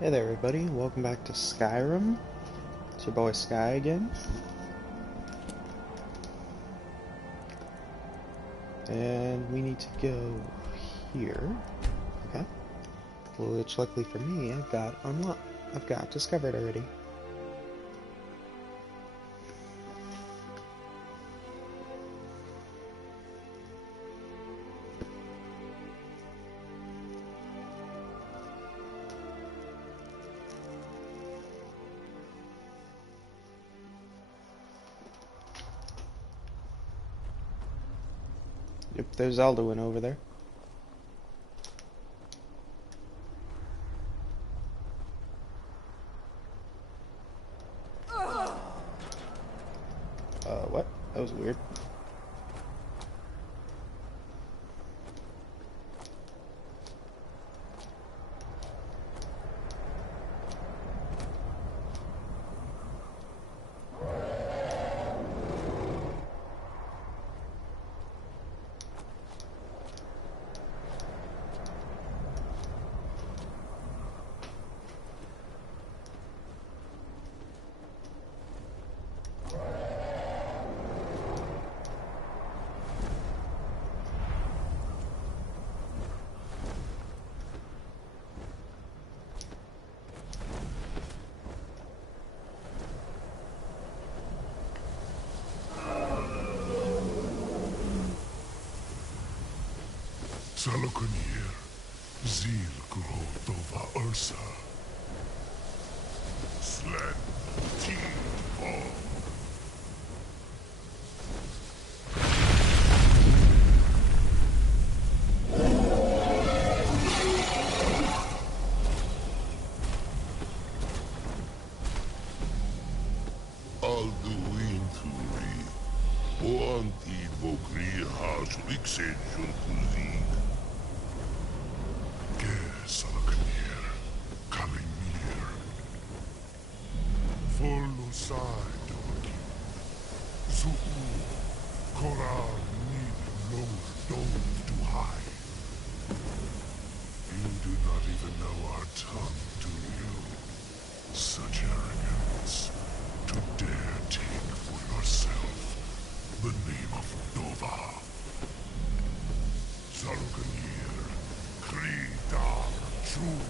Hey there everybody, welcome back to Skyrim. It's your boy Sky again. And we need to go here. Okay. Which luckily for me, I've got discovered already. Yep, there's Alduin over there. What? That was weird. Salokunir, Zil Grotova Ursa. Slen, Teen Fall. Alduin Turi, Oanti Vogri Has Rixenjun Kuzik. Salokunir, Kalimir. Forlusai Dorki. Zuu, Korar need lower dome to high. You do not even know our tongue, do you? Such arrogance. To dare take for yourself the name of Dova. Salokunir, Kridar, Chur.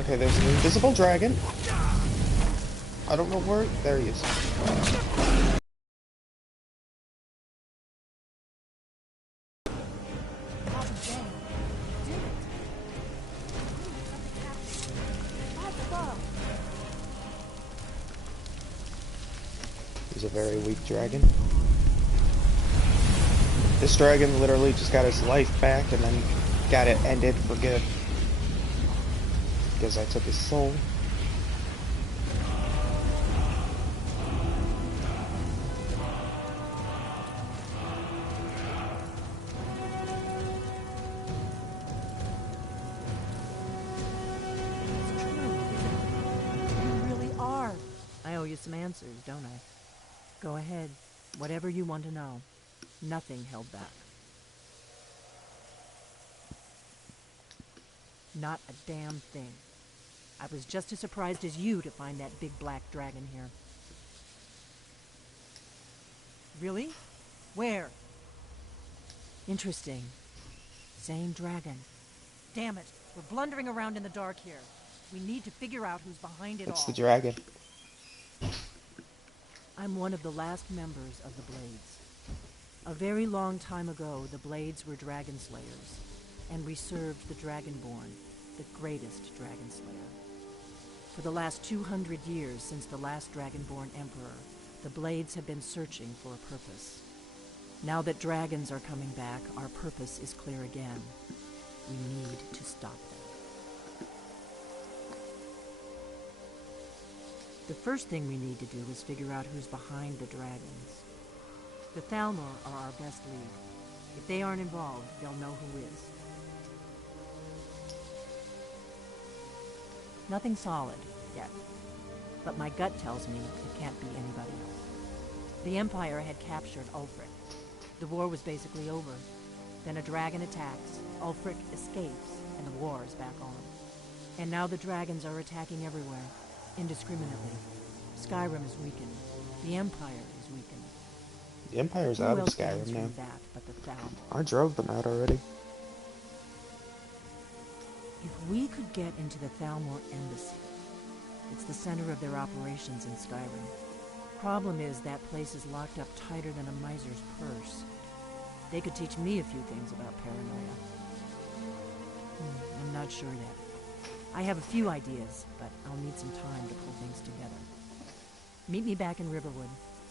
Okay, there's an invisible dragon. I don't know where. There he is. He's a very weak dragon. This dragon literally just got his life back and then got it ended for good. Because I took his soul. Some answers, don't I? Go ahead. Whatever you want to know. Nothing held back. Not a damn thing. I was just as surprised as you to find that big black dragon here. Really? Where? Interesting. Same dragon. Damn it. We're blundering around in the dark here. We need to figure out who's behind it all. It's the dragon. I'm one of the last members of the Blades. A very long time ago, the Blades were dragon slayers, and we served the Dragonborn, the greatest dragon slayer. For the last 200 years since the last Dragonborn Emperor, the Blades have been searching for a purpose. Now that dragons are coming back, our purpose is clear again. We need to stop them. The first thing we need to do is figure out who's behind the dragons. The Thalmor are our best lead. If they aren't involved, they'll know who is. Nothing solid, yet. But my gut tells me it can't be anybody else. The Empire had captured Ulfric. The war was basically over. Then a dragon attacks, Ulfric escapes, and the war is back on. And now the dragons are attacking everywhere, indiscriminately. Skyrim is weakened. The Empire is weakened. The Empire's Who out of else can Skyrim answer now. that but the Thalmor? I drove them out already. If we could get into the Thalmor embassy, it's the center of their operations in Skyrim. Problem is that place is locked up tighter than a miser's purse. They could teach me a few things about paranoia. I'm not sure yet. I have a few ideas, but I'll need some time to pull things together. Meet me back in Riverwood.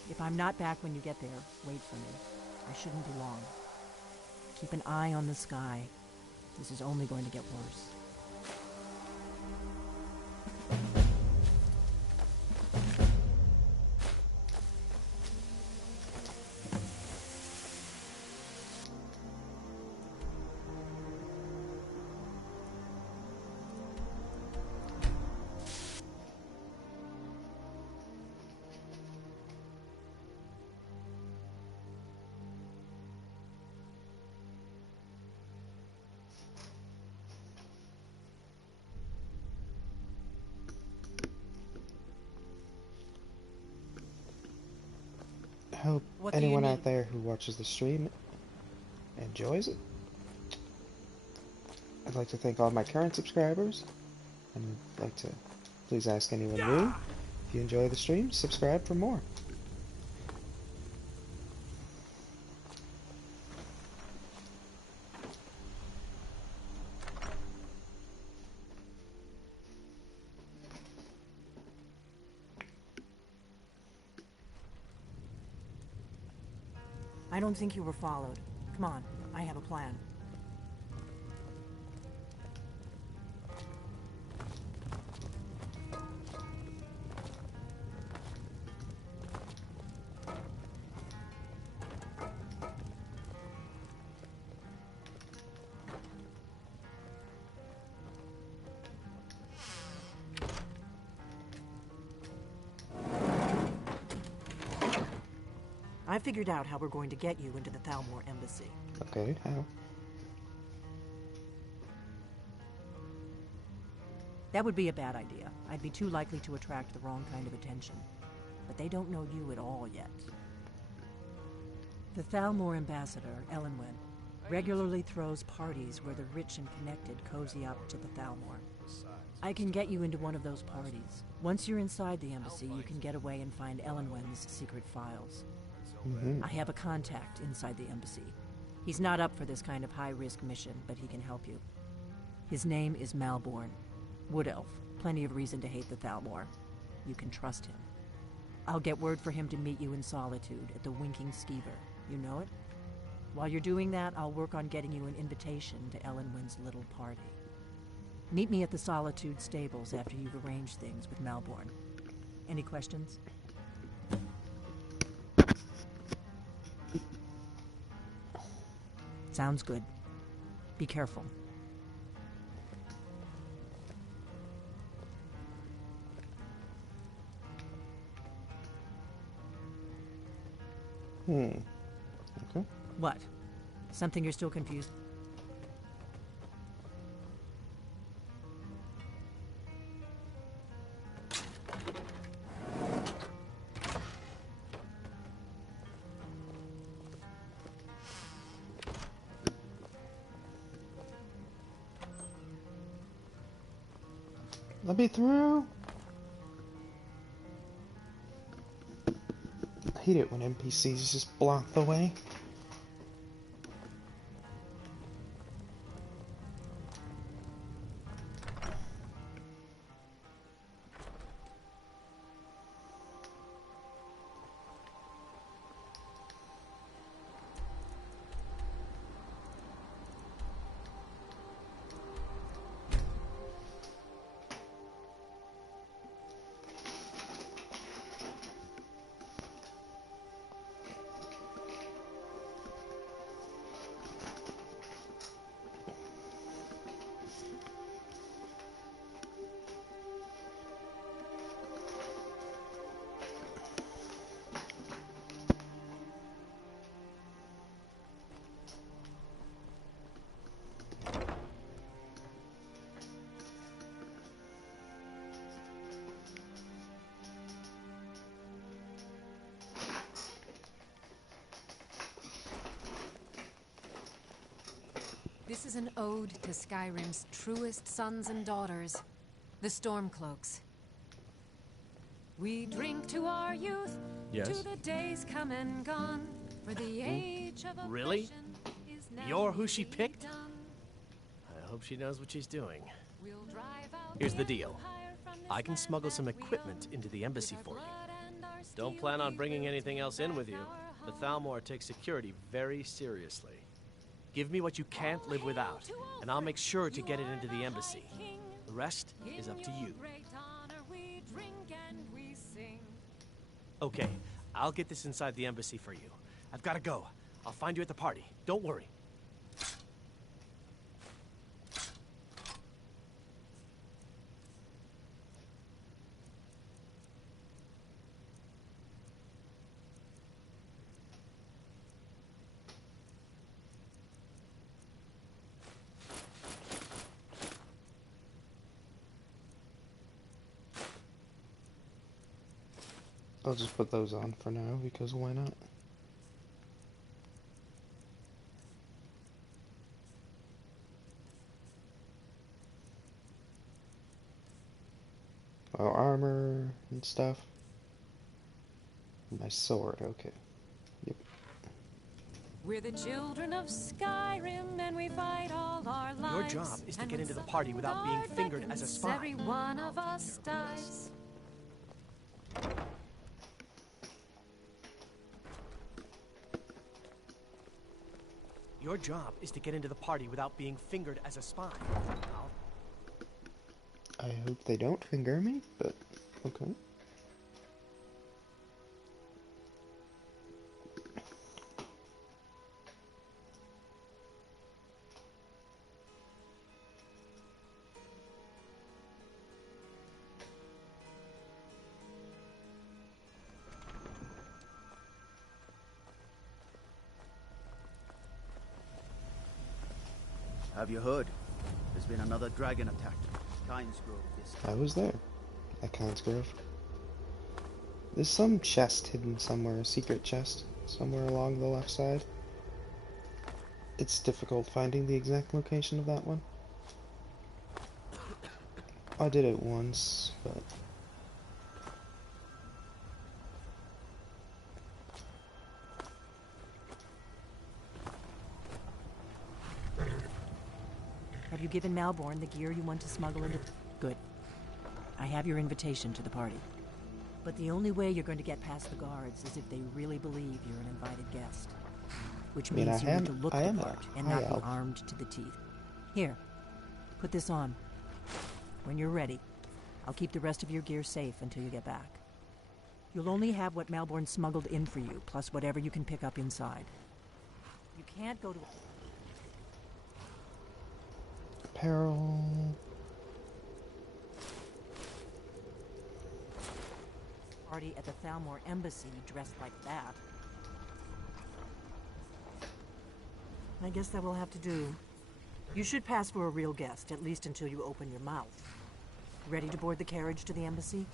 If I'm not back when you get there, wait for me. I shouldn't be long. Keep an eye on the sky. This is only going to get worse. I hope What do you anyone need? out there who watches the stream enjoys it. I'd like to thank all my current subscribers, and I'd like to please ask anyone new, if you enjoy the stream, subscribe for more. I don't think you were followed. Come on, I have a plan. I figured out how we're going to get you into the Thalmor embassy. Okay, how? That would be a bad idea. I'd be too likely to attract the wrong kind of attention. But they don't know you at all yet. The Thalmor ambassador, Elenwen, regularly throws parties where the rich and connected cozy up to the Thalmor. I can get you into one of those parties. Once you're inside the embassy, you can get away and find Elenwen's secret files. I have a contact inside the embassy. He's not up for this kind of high-risk mission, but he can help you. His name is Malborn. Wood Elf. Plenty of reason to hate the Thalmor. You can trust him. I'll get word for him to meet you in Solitude at the Winking Skeever. You know it? While you're doing that, I'll work on getting you an invitation to Elenwen's little party. Meet me at the Solitude stables after you've arranged things with Malborn. Any questions? Sounds good. Be careful. Okay. What? Something you're still confused? Let me through! I hate it when NPCs just block the way. This is an ode to Skyrim's truest sons and daughters, the Stormcloaks. We drink to our youth, Yes? to the days come and gone, for the age of Really? oppression is now You're who she picked? done. I hope she knows what she's doing. We'll drive out Here's the the deal. empire from this I can land smuggle some that we equipment own. into the embassy With for our you. blood and our Don't steel plan on we bringing will anything take else in back with you. our The home. Thalmor takes security very seriously. Give me what you can't All live hail without, to and I'll make sure to You get it are into the the embassy. High King. The rest is up to In your you. great honor we drink and we sing. Okay, I'll get this inside the embassy for you. I've got to go. I'll find you at the party. Don't worry. I'll just put those on for now, because why not? Oh, armor and stuff. My sword, okay. Yep. We're the children of Skyrim, and we fight all our lives. Your job is to And get when into the something party without being dark fingered as a beckons, spy. Every one of us dies. Your job is to get into the party without being fingered as a spy. I hope they don't finger me, but okay. Have you heard? There's been another dragon attack. Kynes Grove this time. I was there. At Kynesgrove. There's some chest hidden somewhere, a secret chest, somewhere along the left side. It's difficult finding the exact location of that one. I did it once, but... Have you given Malborn the gear you want to smuggle into... Good. I have your invitation to the party. But the only way you're going to get past the guards is if they really believe you're an invited guest. Which I mean, means you need to look I the am a part and high not be elf. armed to the teeth. Here, put this on. When you're ready, I'll keep the rest of your gear safe until you get back. You'll only have what Malborn smuggled in for you, plus whatever you can pick up inside. You can't go to... Apparel... party at the Thalmor embassy dressed like that. I guess that will have to do. You should pass for a real guest, at least until you open your mouth. Ready to board the carriage to the embassy?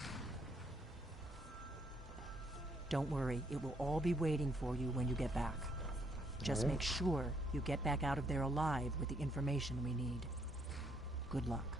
Don't worry, it will all be waiting for you when you get back. Just Alright. make sure you get back out of there alive with the information we need. Good luck.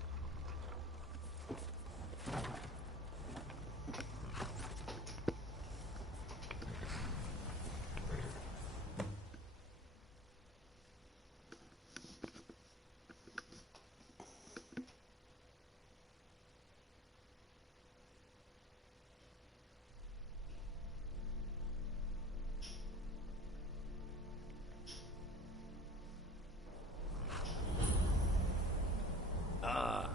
A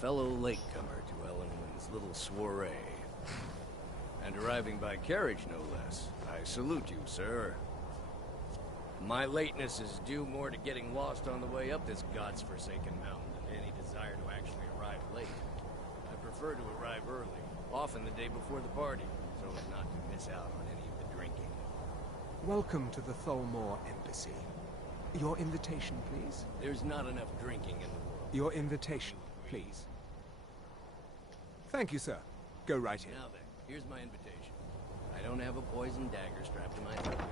fellow latecomer to Ellenwood's little soiree. And arriving by carriage, no less. I salute you, sir. My lateness is due more to getting lost on the way up this god's forsaken mountain than any desire to actually arrive late. I prefer to arrive early, often the day before the party, so as not to miss out on any of the drinking. Welcome to the Thalmor Embassy. Your invitation, please. There's not enough drinking in the world. Your invitation, please. Thank you, sir. Go right in. Now then, here's my invitation. I don't have a poison dagger strapped to my thigh.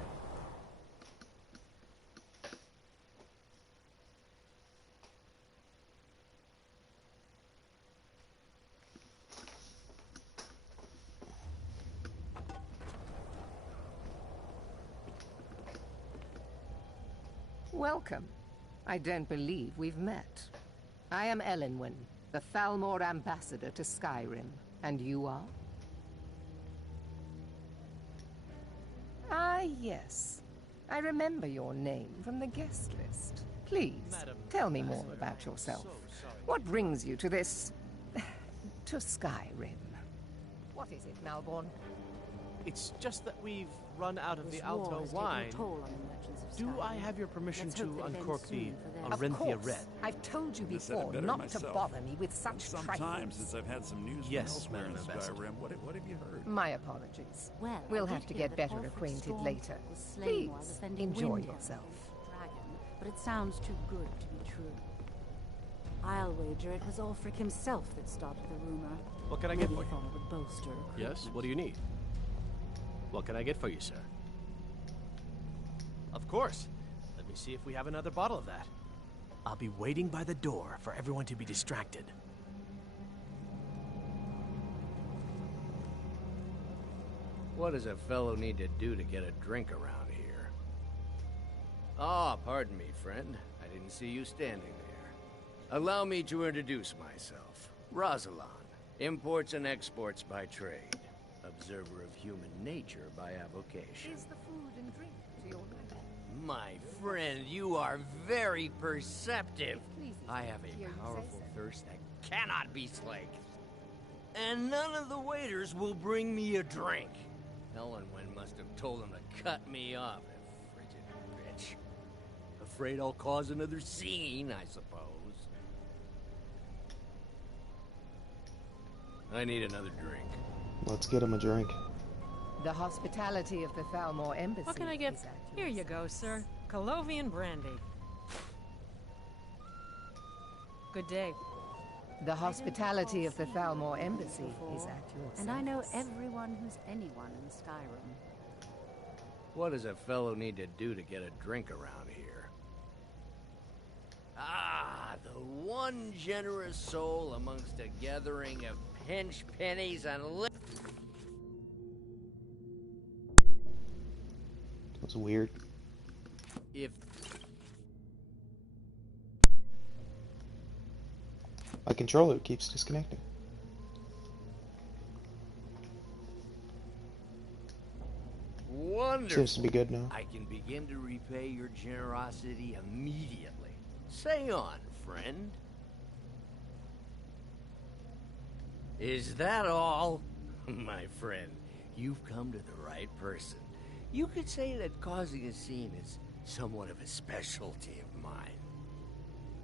Welcome. I don't believe we've met. I am Elenwen, the Thalmor ambassador to Skyrim. And you are? Ah, yes. I remember your name from the guest list. Please, tell me more about yourself. What brings you to this... to Skyrim? What is it, Malborn? It's just that we've run out of the Alto wine. Do I have your permission to uncork the Arinthia Red? I've told you before not to bother me with such Some trifles. time since I've had some news Yes, from elsewhere in Madam Ambassador. Skyrim. What have you heard? My apologies. Well, We'll I have did to hear get that better Ulfric acquainted Storm later. was slain while Please, defending enjoy Windhelm, yourself. the dragon, but it sounds too good to be true. I'll wager it was Ulfric himself that started the rumor. What can I get Maybe for he you? thought it would bolster recruitment. Yes, what do you need? What can I get for you, sir? Of course. Let me see if we have another bottle of that. I'll be waiting by the door for everyone to be distracted. What does a fellow need to do to get a drink around here? Ah, pardon me, friend. I didn't see you standing there. Allow me to introduce myself. Rosalan, imports and exports by trade. Observer of human nature by avocation. Is the food and drink to your liking? My friend, you are very perceptive. Please, I have hear a you say powerful so. thirst that cannot be slaked. And none of the waiters will bring me a drink. Elenwen must have told them to cut me off, that frigid bitch. Afraid I'll cause another scene, I suppose. I need another drink. Let's get him a drink. The hospitality of the Thalmor embassy. What can I get? is at Here your you go, service. sir. Colovian brandy. Good day. The hospitality of the Thalmor embassy before, is at your And I know service. everyone who's anyone in Skyrim. What does a fellow need to do to get a drink around here? Ah, the one generous soul amongst a gathering of pinch pennies and That's weird. if My controller keeps disconnecting. wonderful. Seems to be good now. I can begin to repay your generosity immediately. Say on, friend. Is that all? My friend, you've come to the right person. You could say that causing a scene is somewhat of a specialty of mine.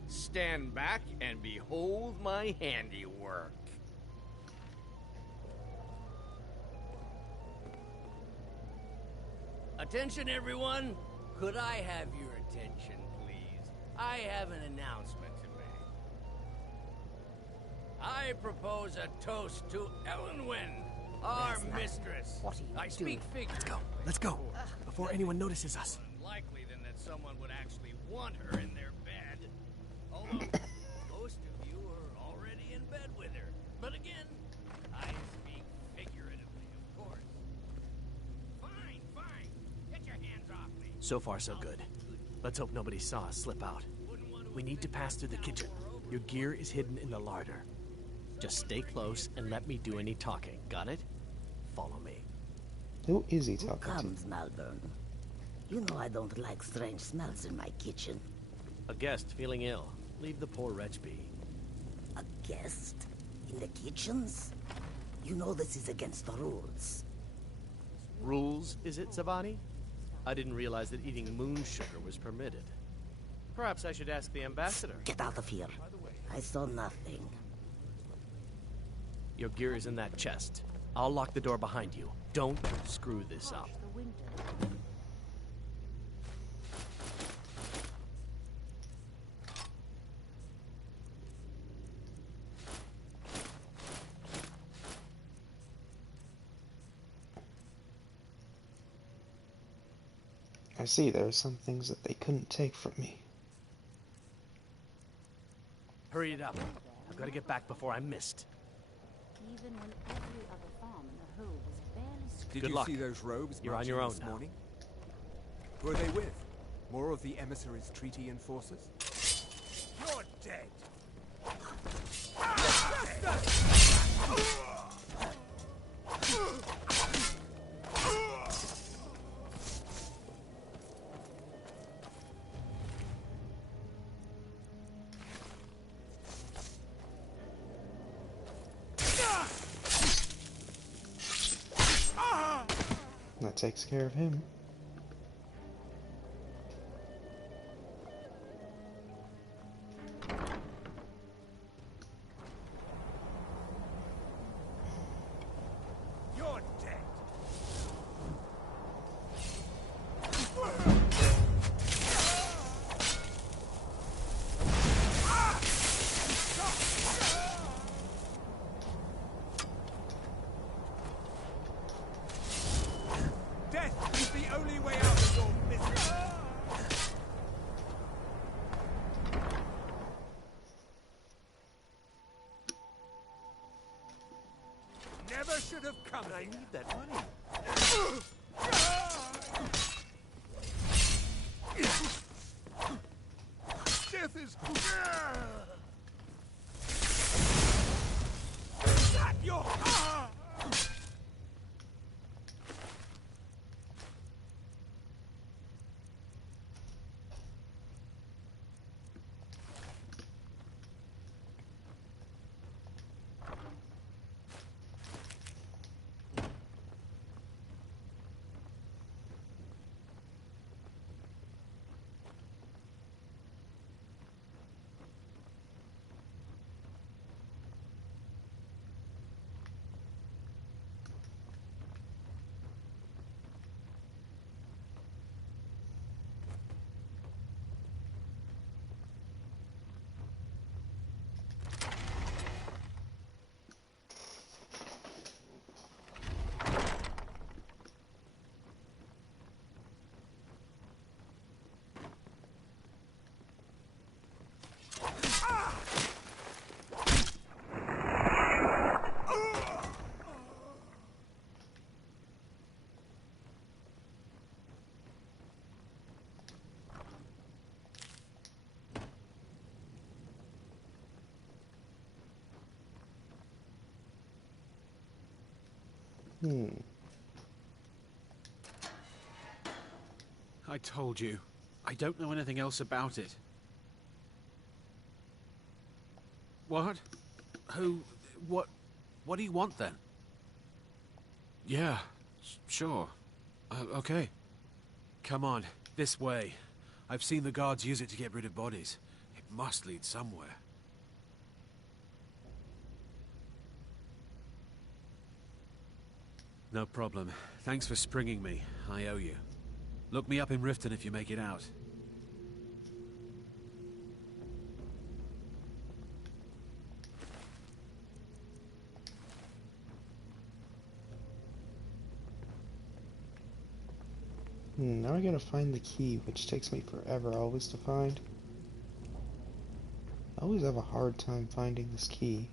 Stand back and behold my handiwork. Attention, everyone. Could I have your attention, please? I have an announcement to make. I propose a toast to Elenwen, our mistress. What are you I speak doing? figure. Let's go, before anyone notices us. Unlikely then that someone would actually want her in their bed. Although most of you are already in bed with her. But again, I speak figuratively, of course. Fine, fine. Get your hands off me. So far, so good. Let's hope nobody saw us slip out. We need to pass through the kitchen. Your gear is hidden in the larder. Just stay close and let me do any talking. Got it? Follow me. Who is he Who talking to? comes, Malvern? You know I don't like strange smells in my kitchen. A guest feeling ill. Leave the poor wretch be. A guest? In the kitchens? You know this is against the rules. Rules, is it, Zavani? I didn't realize that eating moon sugar was permitted. Perhaps I should ask the ambassador. Get out of here. I saw nothing. Your gear is in that chest. I'll lock the door behind you. Don't screw this up. The winter. I see there are some things that they couldn't take from me. Hurry it up. I've got to get back before I'm missed. Even when every other farm in the Hove was barely Did Good you luck. see those robes You're on marching your own this now. morning? Who are they with? More of the emissaries' treaty enforcers? You're dead! That takes care of him. You're dead! Death is the only way out of your misery! Never should have come. I need that money. Death is. Is that your? I told you. I don't know anything else about it. What? Who? What do you want then? Yeah, sure. Okay. Come on, this way. I've seen the guards use it to get rid of bodies. It must lead somewhere. No problem. Thanks for springing me. I owe you. Look me up in Riften if you make it out. Now I gotta find the key, which takes me forever always to find. I always have a hard time finding this key.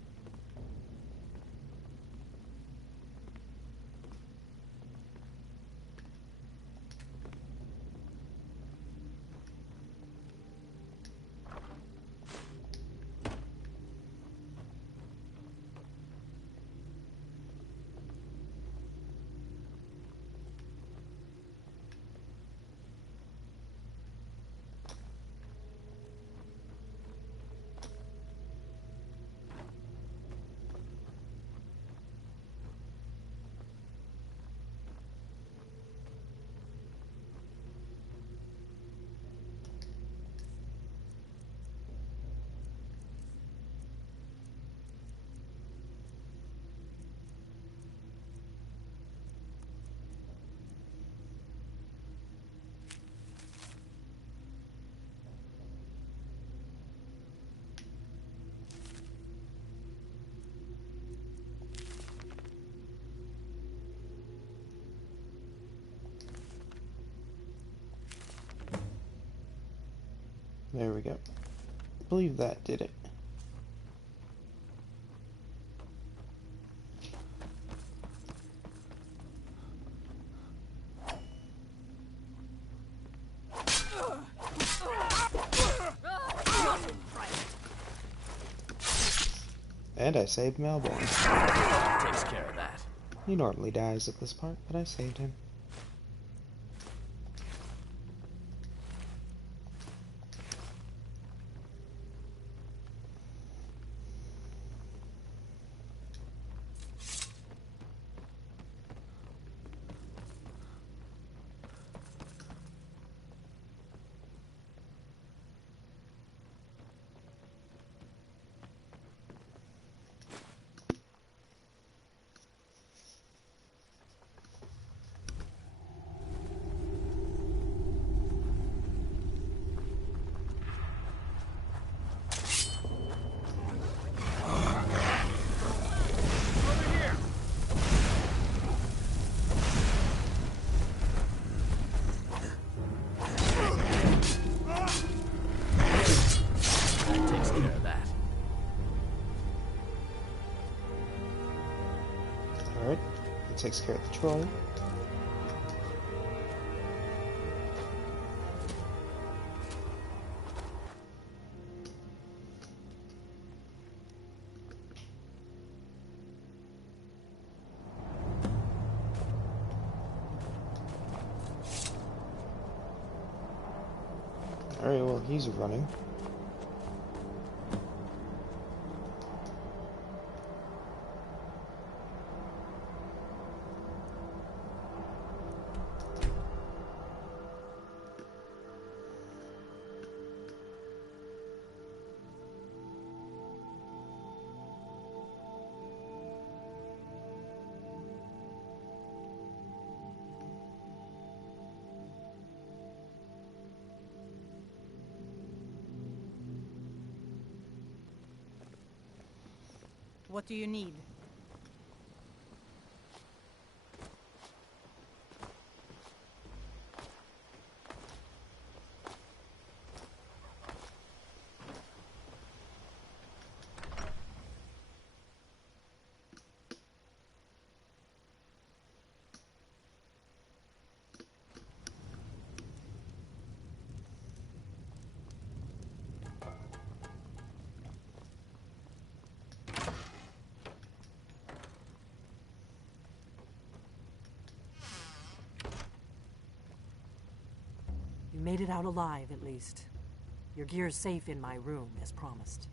There we go. I believe that did it. And I saved Melbourne. Takes care of that. He normally dies at this part, but I saved him. Takes care of that. Alright, it takes care of the troll. Alright, well, he's running. What do you need? You made it out alive, at least. Your gear's safe in my room, as promised.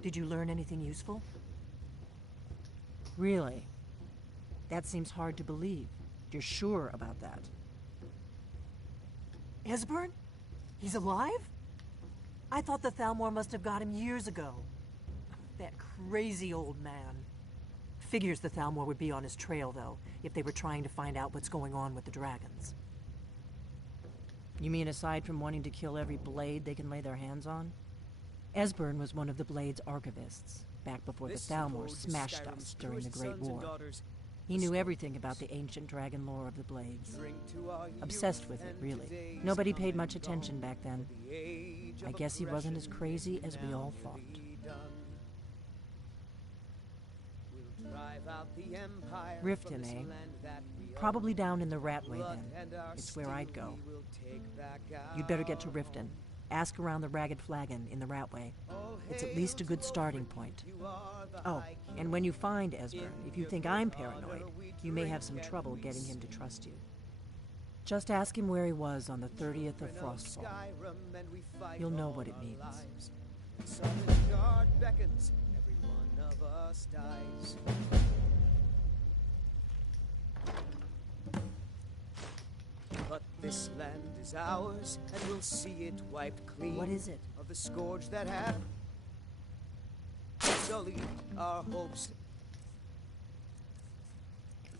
Did you learn anything useful? Really? That seems hard to believe. You're sure about that? Esbern? He's alive? I thought the Thalmor must have got him years ago. That crazy old man. Figures the Thalmor would be on his trail, though, if they were trying to find out what's going on with the dragons. You mean aside from wanting to kill every blade they can lay their hands on? Esbern was one of the Blade's archivists, back before the Thalmor smashed us during the Great War. He knew everything about the ancient dragon lore of the Blades. Obsessed with it, really. Nobody paid much attention back then. I guess he wasn't as crazy as we all thought. Riften, eh? Probably down in the Ratway, then. It's where I'd go. You'd better get to Riften. Ask around the Ragged Flagon in the Ratway. It's at least a good starting point. Oh, and when you find Esbern, if you think I'm paranoid, you may have some trouble getting him to trust you. Just ask him where he was on the 30th of Frostfall. You'll know what it means. But this land is ours, and we'll see it wiped clean. What is it? Of the scourge that had sullied our hopes.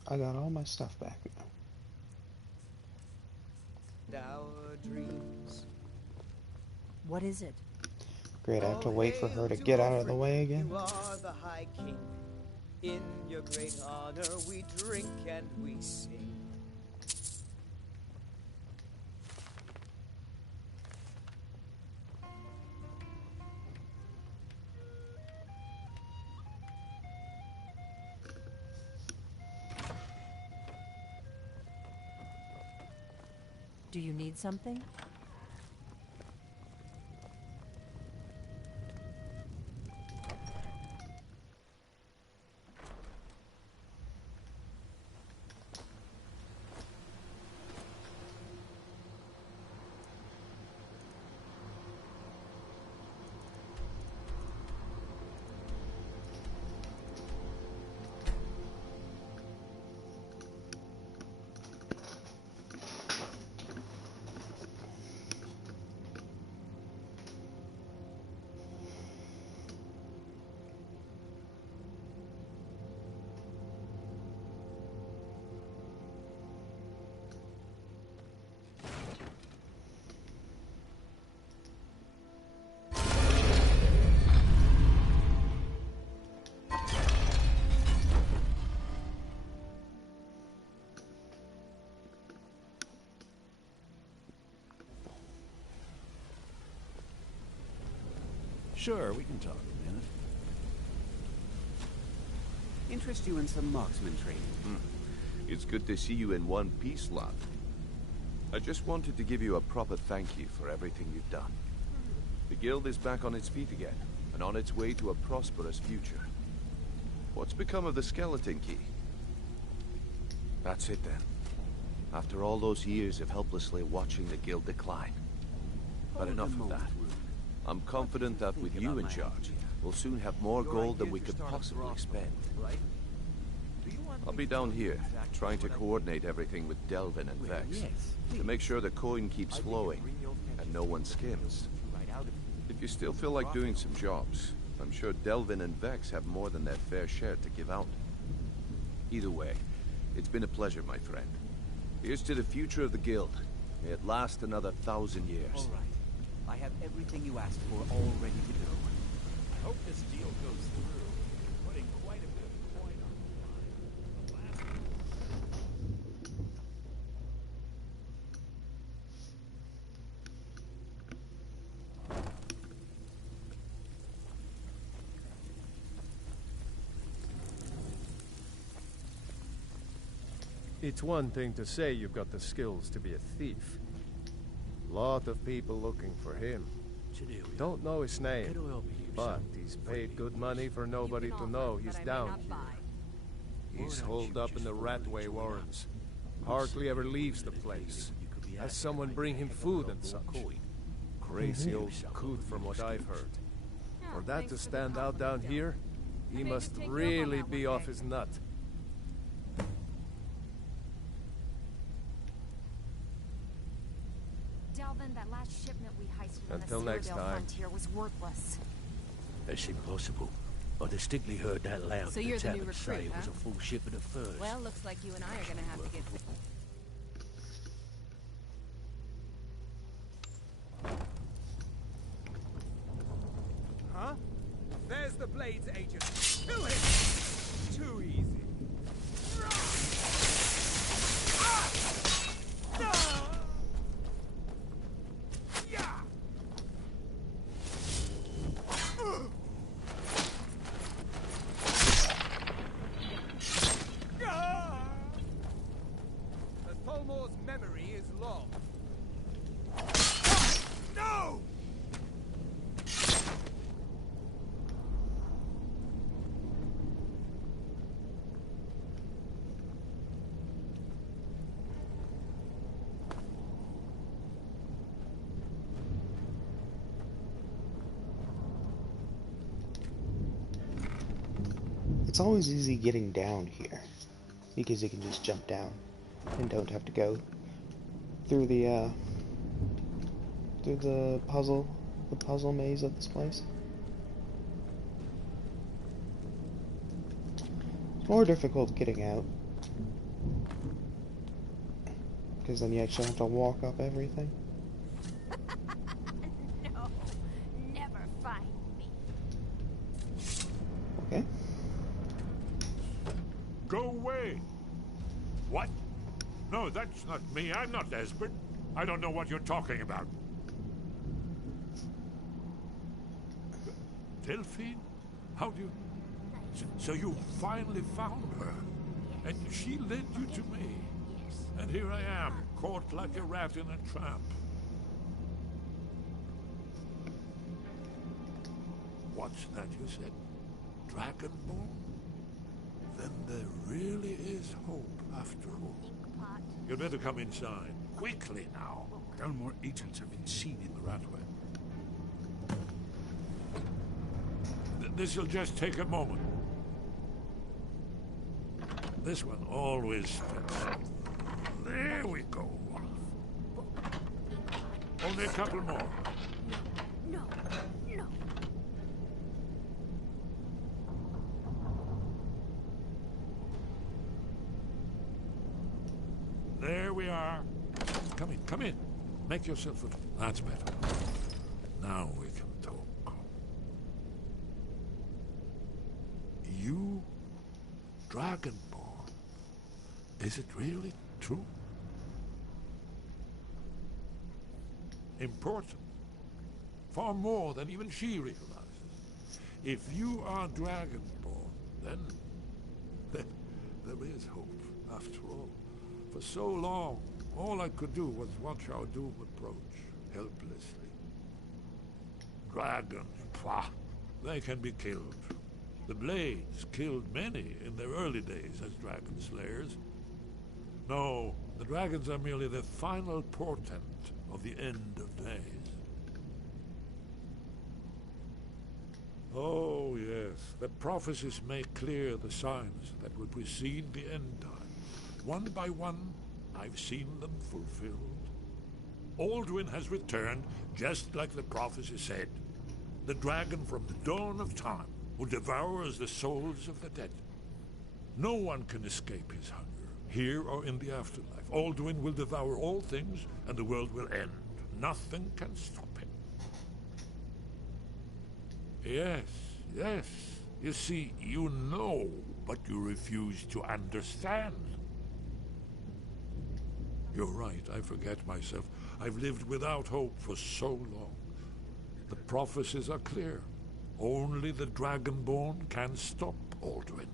I got all my stuff back now. Our dreams. What is it? Great, I have to wait for her to get out of the way again. You are the High King. In your great honor we drink and we sing. Do you need something? Sure, we can talk a minute. Interest you in some marksman training? It's good to see you in one piece, lad. I just wanted to give you a proper thank you for everything you've done. The guild is back on its feet again, and on its way to a prosperous future. What's become of the skeleton key? That's it then. After all those years of helplessly watching the guild decline. But enough of that. I'm confident that with you in charge, we'll soon have more gold than we could possibly spend. I'll be down here, trying to coordinate everything with Delvin and Vex, to make sure the coin keeps flowing, and no one skims. If you still feel like doing some jobs, I'm sure Delvin and Vex have more than their fair share to give out. Either way, it's been a pleasure, my friend. Here's to the future of the guild. May it last another 1,000 years. All right. I have everything you asked for all ready to go. I hope this deal goes through. Putting quite a bit of coin on the line. It's one thing to say you've got the skills to be a thief. Lot of people looking for him. Don't know his name, but he's paid good money for nobody to know he's down here. He's holed up in the Ratway Warrens. Hardly ever leaves the place. Has someone bring him food and such. Crazy old coot from what I've heard. For that to stand out down here, he must really be off his nut. Delvin, that last shipment we heisted on Until the next Cyrodiil time. frontier was worthless. That's impossible. I distinctly heard that loud. So you're the new say recruit, it was huh? a full shipment of furs. Well, looks like you and I are gonna have to get... Huh? There's the Blades agent. Kill him! Too easy. The Tholmor's memory is long. No! It's always easy getting down here, because you can just jump down and don't have to go through the puzzle maze of this place. It's more difficult getting out, because then you actually have to walk up everything. No, never find me. Okay. Go away! What? No, that's not me. I'm not Esbert. I don't know what you're talking about. Delphine? How do you... So you finally found her? And she led you to me? And here I am, caught like a rat in a trap. What's that you said? Dragonborn? Then there really is hope after all. You'd better come inside. Quickly now. Dalmor agents have been seen in the Ratway. This'll just take a moment. This one always fits. There we go. Only a couple more. No, no. There we are. Come in, come in. Make yourself at... That's better. Now we can talk. You... Dragonborn. Is it really true? Important. Far more than even she realizes. If you are Dragonborn, then there is hope, after all. For so long, all I could do was watch our doom approach, helplessly. Dragons, pah, they can be killed. The Blades killed many in their early days as dragon slayers. No, the dragons are merely the final portent of the end of days. Oh, yes, the prophecies make clear the signs that would precede the end time. One by one, I've seen them fulfilled. Alduin has returned, just like the prophecy said. The dragon from the dawn of time, who devours the souls of the dead. No one can escape his hunger, here or in the afterlife. Alduin will devour all things, and the world will end. Nothing can stop him. Yes, yes. You see, you know, but you refuse to understand. You're right, I forget myself. I've lived without hope for so long. The prophecies are clear. Only the Dragonborn can stop Alduin.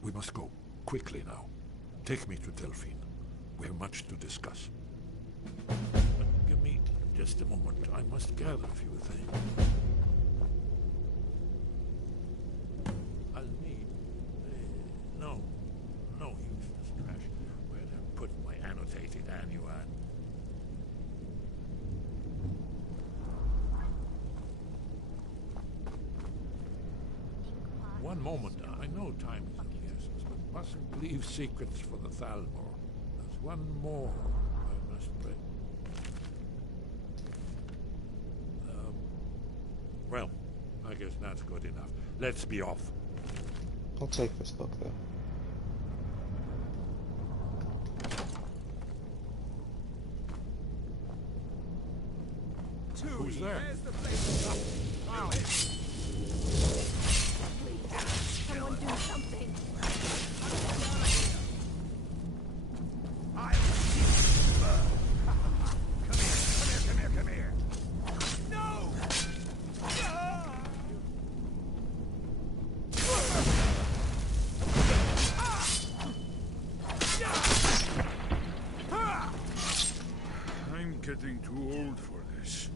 We must go, quickly now. Take me to Delphine. We have much to discuss. Give me just a moment. I must gather a few things. I'll need... no useless trash. Where to put my annotated annual? One moment. I know time is of the essence, but mustn't leave secrets for the Thalmor. There's one more I must bring. Well, I guess that's good enough. Let's be off. I'll take this book, though. Who's there? Oh. Someone do something. Come here. No! I'm getting too old for this.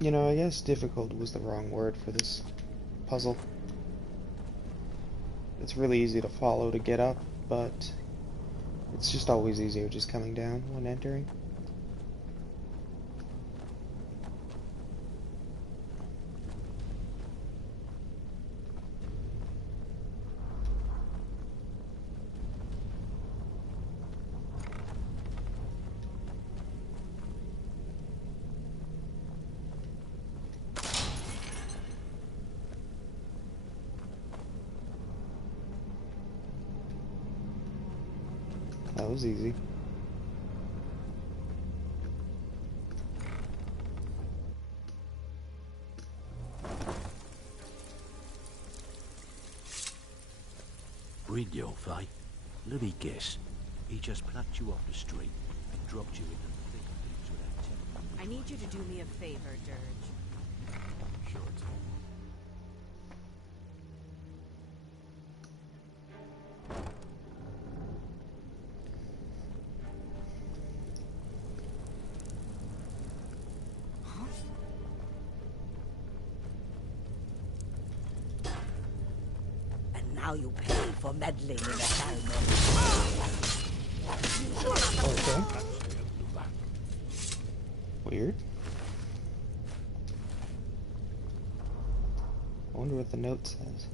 You know, I guess difficult was the wrong word for this puzzle. It's really easy to follow to get up, but it's just always easier just coming down when entering. That was easy. Brynjolf, eh? Let me guess. He just plucked you off the street and dropped you in the thick of things without telling you. I need you to do me a favor, Dirge. Sure, Tom. Now you pay for meddling in the Thalmor. Okay. Weird. I wonder what the note says.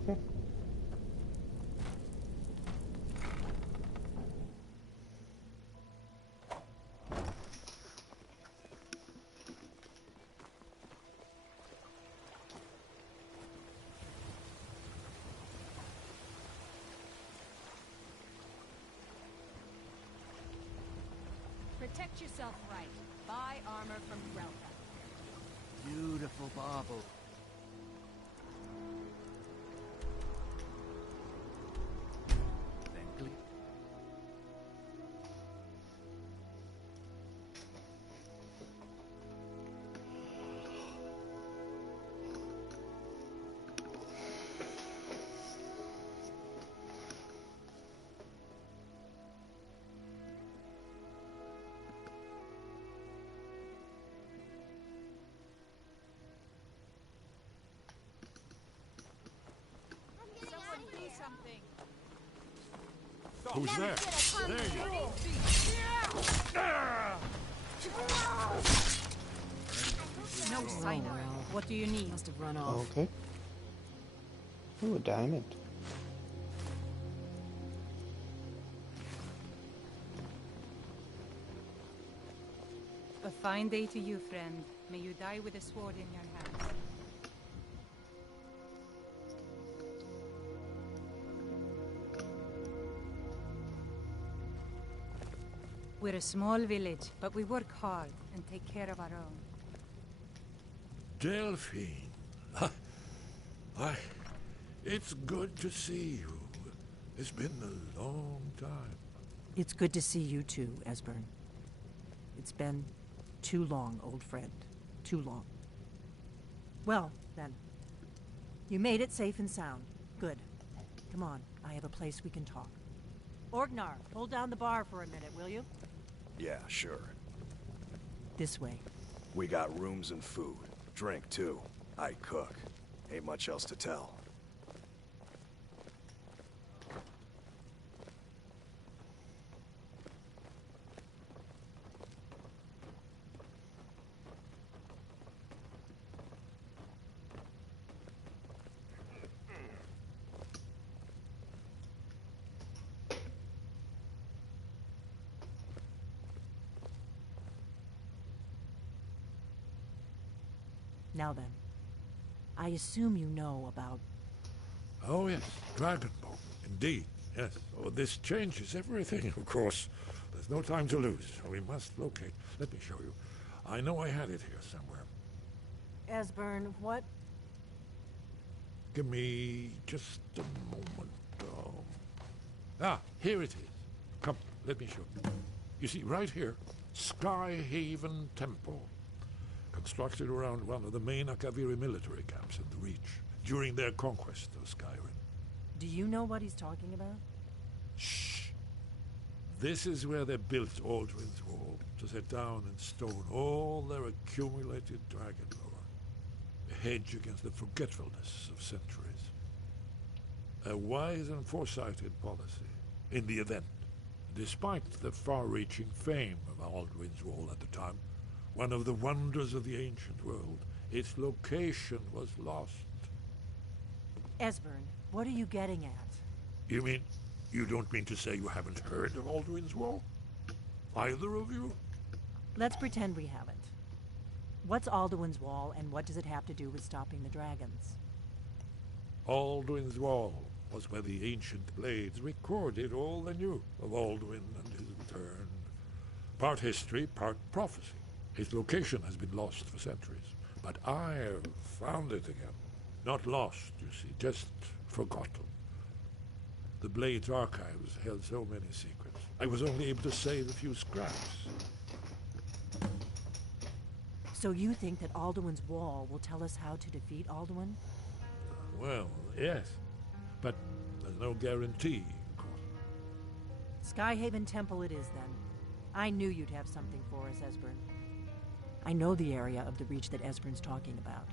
Okay. Protect yourself right. Buy armor from Relka. Beautiful bauble. Someone do something. Who's there? There you No sign of her. What do you need? Must have run off. Okay. Ooh, a diamond. A fine day to you, friend. May you die with a sword in your hands. We're a small village, but we work hard and take care of our own. Delphine. It's good to see you. It's been a long time. It's good to see you too, Esbern. It's been too long, old friend. Too long. Well, then. You made it safe and sound. Good. Come on, I have a place we can talk. Orgnar, hold down the bar for a minute, will you? Yeah, sure. This way. We got rooms and food. Drink, too. I cook. Ain't much else to tell. Now then, I assume you know about... Oh, yes, Dragonbolt. Indeed, yes. Oh, this changes everything, of course. There's no time to lose. We must locate. Let me show you. I know I had it here somewhere. Esbern, what? Give me just a moment. Here it is. Come, let me show you. You see, right here, Skyhaven Temple. Constructed around one of the main Akaviri military camps in the Reach during their conquest of Skyrim. Do you know what he's talking about? Shh! This is where they built Aldrin's Wall, to set down in stone all their accumulated dragon lore. A hedge against the forgetfulness of centuries. A wise and foresighted policy in the event, despite the far-reaching fame of Aldrin's Wall at the time. One of the wonders of the ancient world. Its location was lost. Esbern, what are you getting at? You don't mean to say you haven't heard of Aldrin's Wall? Either of you? Let's pretend we haven't. What's Alduin's Wall, and what does it have to do with stopping the dragons? Aldrin's Wall was where the ancient blades recorded all they knew of Alduin and his return. Part history, part prophecy. Its location has been lost for centuries, but I have found it again. Not lost, you see, just forgotten. The Blade's archives held so many secrets. I was only able to save a few scraps. So you think that Alduin's Wall will tell us how to defeat Alduin? Well, yes, but there's no guarantee, of course. Skyhaven Temple it is, then. I knew you'd have something for us, Esbern. I know the area of the Reach that Esbern's talking about,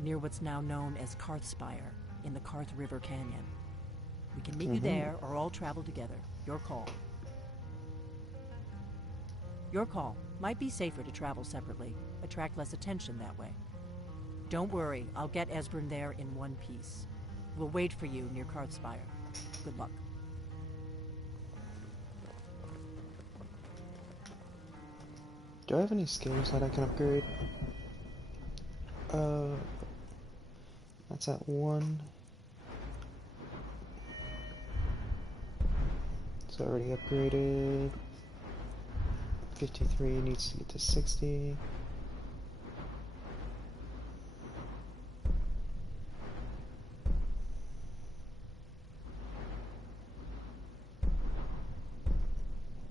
near what's now known as Karthspire, in the Karth River Canyon. We can meet you there, or all travel together. Your call. Your call. Might be safer to travel separately, attract less attention that way. Don't worry, I'll get Esbern there in one piece. We'll wait for you near Karthspire. Good luck. Do I have any skills that I can upgrade? That's at 1. It's already upgraded. 53 needs to get to 60.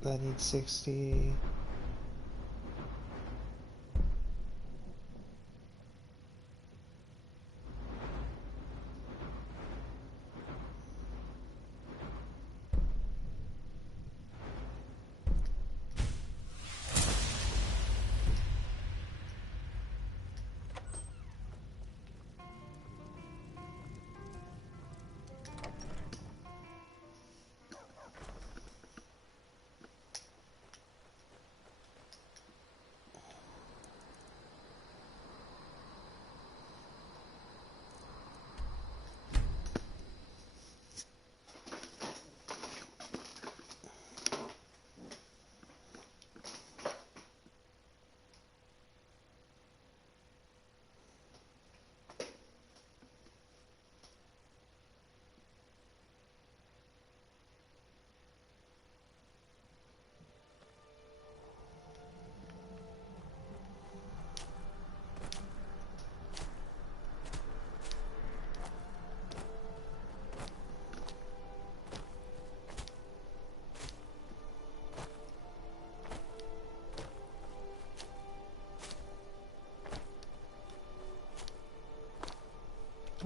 That needs 60.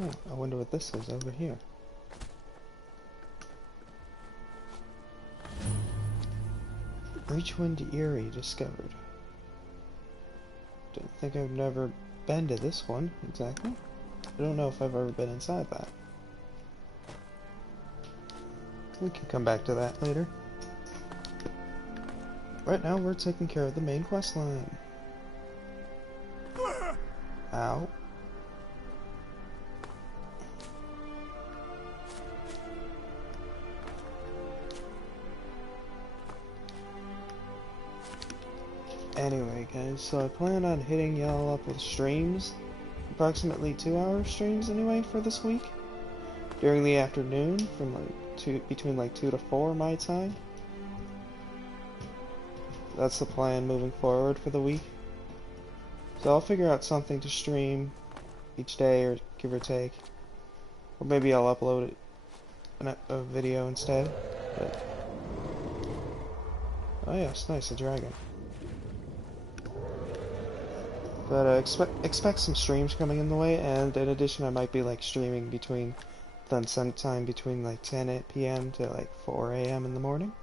Oh, I wonder what this is over here. Reachwind Eyrie discovered. Don't think I've never been to this one, exactly. I don't know if I've ever been inside that. We can come back to that later. Right now we're taking care of the main quest line. Ow. Anyway guys, so I plan on hitting y'all up with streams, approximately 2-hour streams anyway for this week, during the afternoon from between 2 to 4 my time. That's the plan moving forward for the week. So I'll figure out something to stream each day, or give or take, or maybe I'll upload it a video instead. But oh yes, nice, a dragon. But expect some streams coming in the way, and in addition I might be streaming between sometime between 10 p.m. to 4 a.m. in the morning.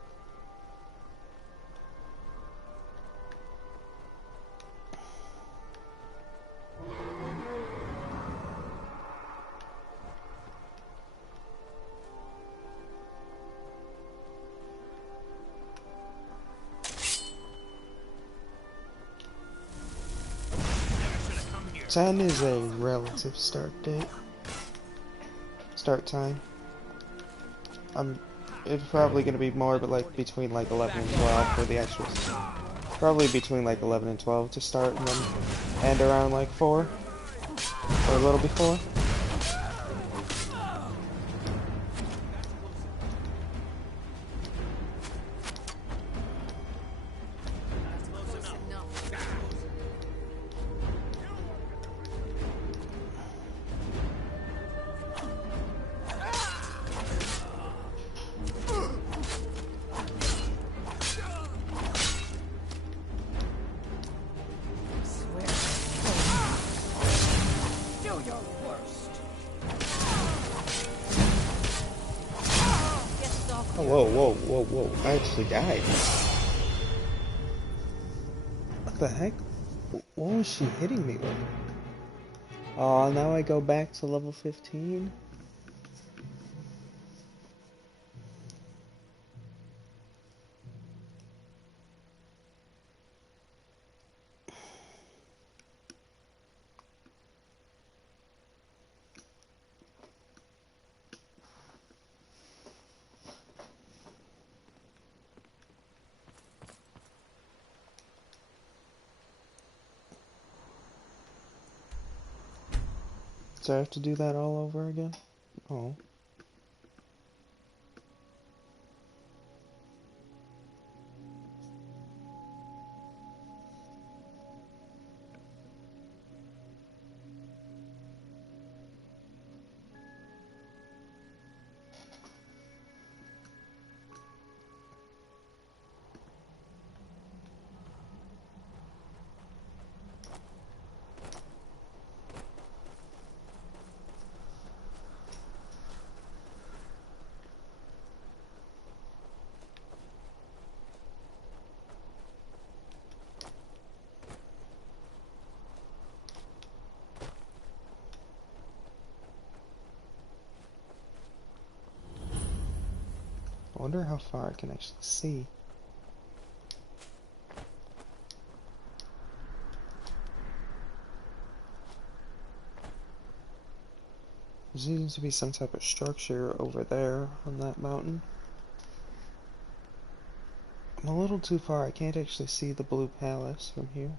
Ten is a relative start time. It's probably gonna be more, but between 11 and 12 for the actual. Probably between 11 and 12 to start, and then end around 4 or a little before. Whoa, I actually died. What the heck? What was she hitting me with? Oh, now I go back to level 15? Do I have to do that all over again? Oh. I wonder how far I can actually see. There seems to be some type of structure over there on that mountain. I'm a little too far. I can't actually see the Blue Palace from here.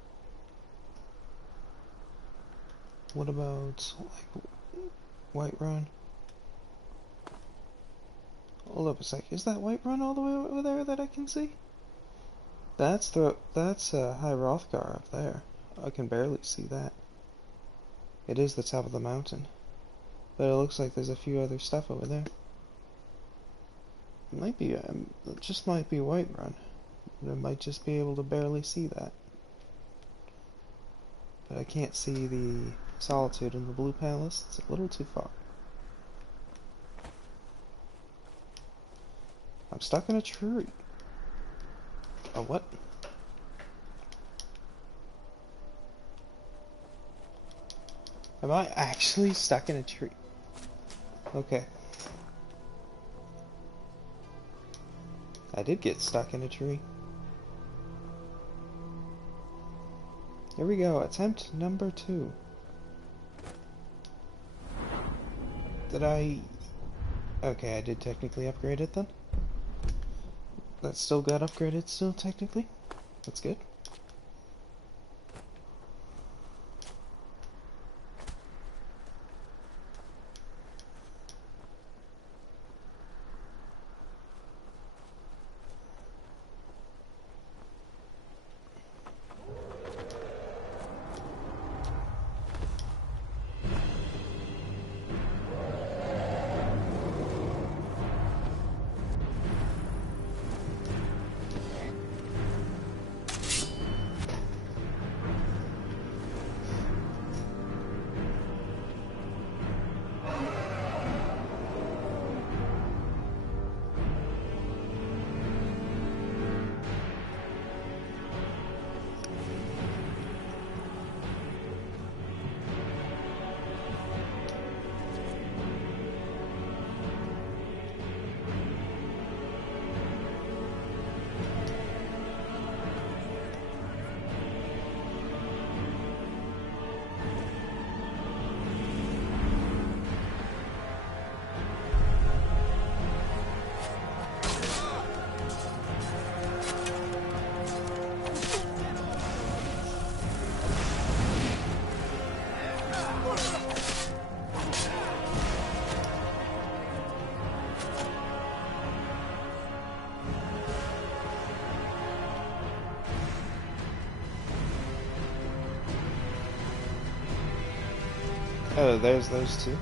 What about, like, Whiterun? Hold up a sec. Is that Whiterun all the way over there that I can see? That's High Hrothgar up there. I can barely see that. It is the top of the mountain. But it looks like there's a few other stuff over there. It might be, it just might be Whiterun. I might just be able to barely see that. But I can't see the Solitude in the Blue Palace. It's a little too far. I'm stuck in a tree. Oh, what? Am I actually stuck in a tree? Okay. I did get stuck in a tree. Here we go, attempt number 2. Did I... Okay, I did technically upgrade it then. That still got upgraded still, technically. That's good. Oh, there's those two.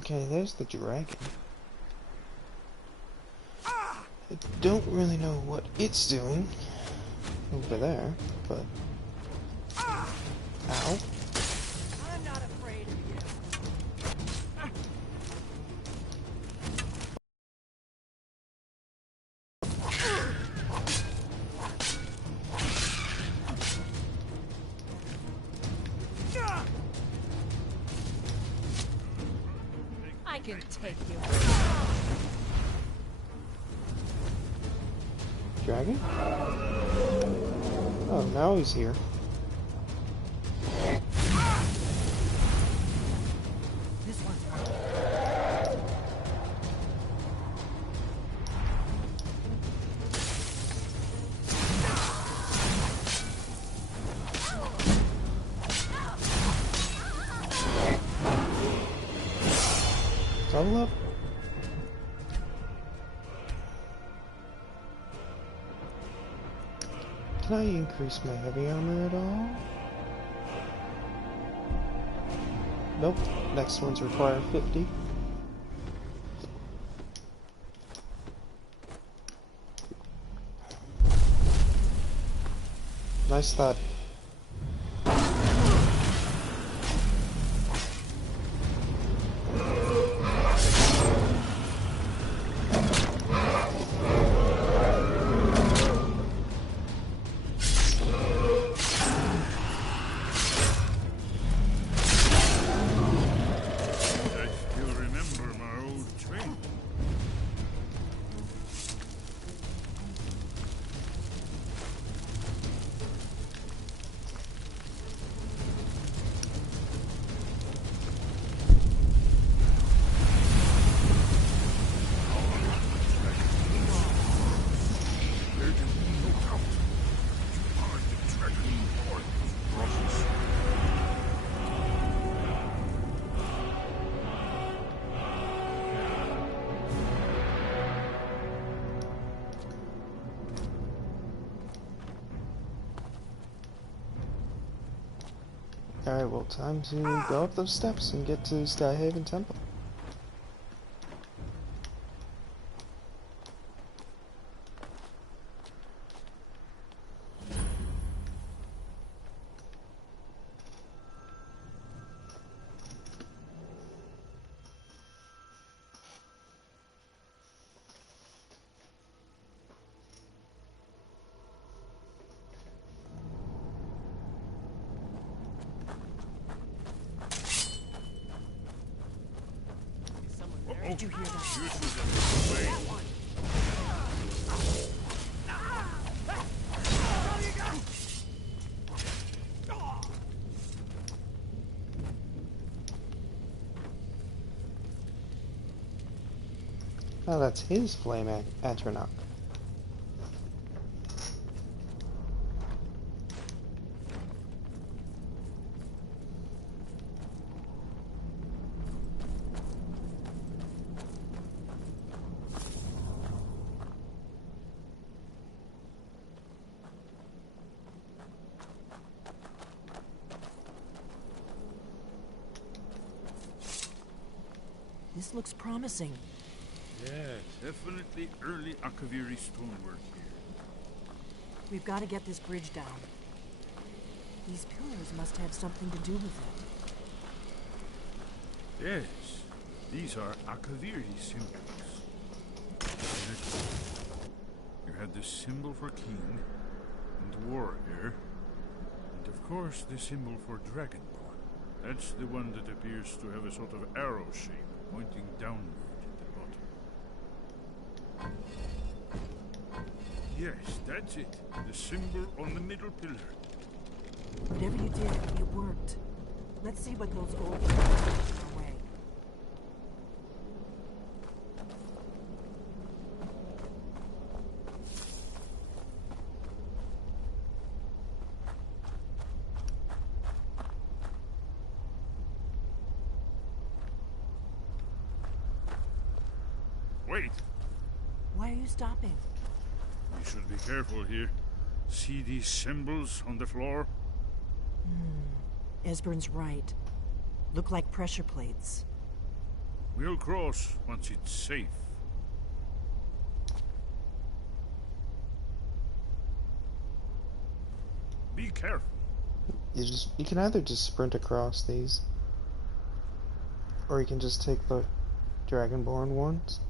Okay, there's the dragon. I don't really know what it's doing over there, but... Ow. I'm not afraid. can take you. Dragon? Oh, now he's here. This one's Level up. Can I increase my heavy armor at all? Nope. Next ones require 50. Nice thought. Alright, well, time to go up those steps and get to Skyhaven Temple. Did you hear that? Oh, that's his flame atronach. This looks promising. Yeah, definitely early Akaviri stonework here. We've got to get this bridge down. These pillars must have something to do with it. Yes, these are Akaviri symbols. You had the symbol for king and warrior, and of course the symbol for dragonborn. That's the one that appears to have a sort of arrow shape pointing downward at the bottom. Yes, that's it. The symbol on the middle pillar. Whatever you did, it worked. Let's see what those old pillars are in our way. Wait! Why are you stopping? We should be careful here. See these symbols on the floor? Esbern's right. Look like pressure plates. We'll cross once it's safe. Be careful. You can either just sprint across these, or you can just take the Dragonborn ones.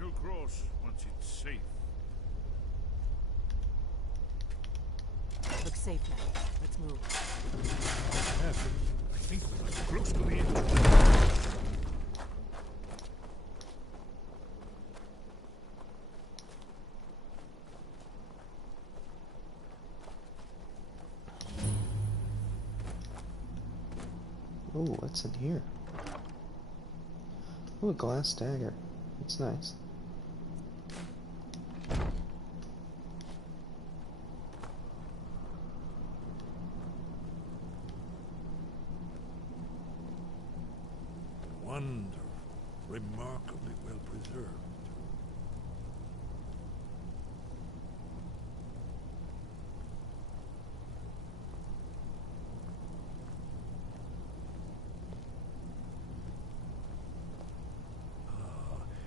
We'll cross once it's safe. Looks safe now. Let's move. Yes, I think we might be close to the end. Ooh, what's in here? Ooh, a glass dagger. That's nice. Wonderful, remarkably well preserved.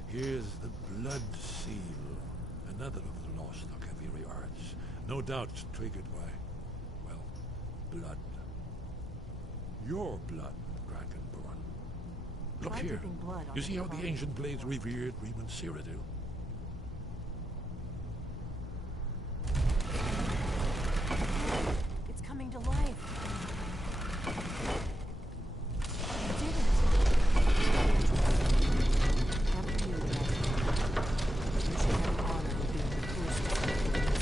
Here's the blood seal, another of the lost Akaviri arts, no doubt triggered by, well, blood. Your blood, Dragonborn. Look Try here. dripping blood on You the see how the cloth. ancient blades revered Riemann Cyrodiil? It's coming to life. You did it. After you, Dragonborn. You should have the honor of being the first to see this.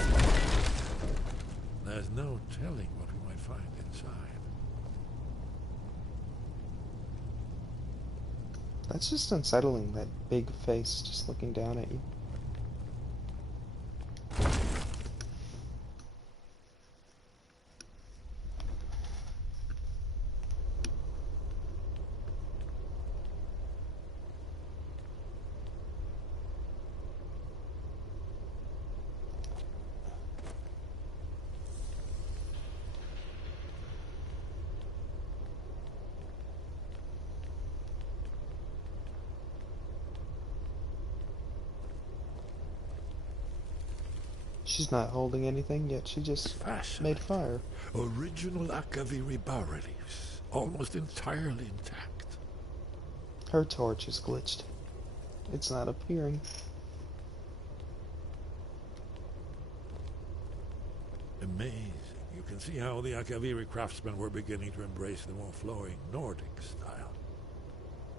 There's no telling what we might find inside. That's just unsettling, that big face just looking down at you. She's not holding anything, yet she just made fire. Original Akaviri bas-reliefs, almost entirely intact. Her torch is glitched. It's not appearing. Amazing. You can see how the Akaviri craftsmen were beginning to embrace the more flowing Nordic style.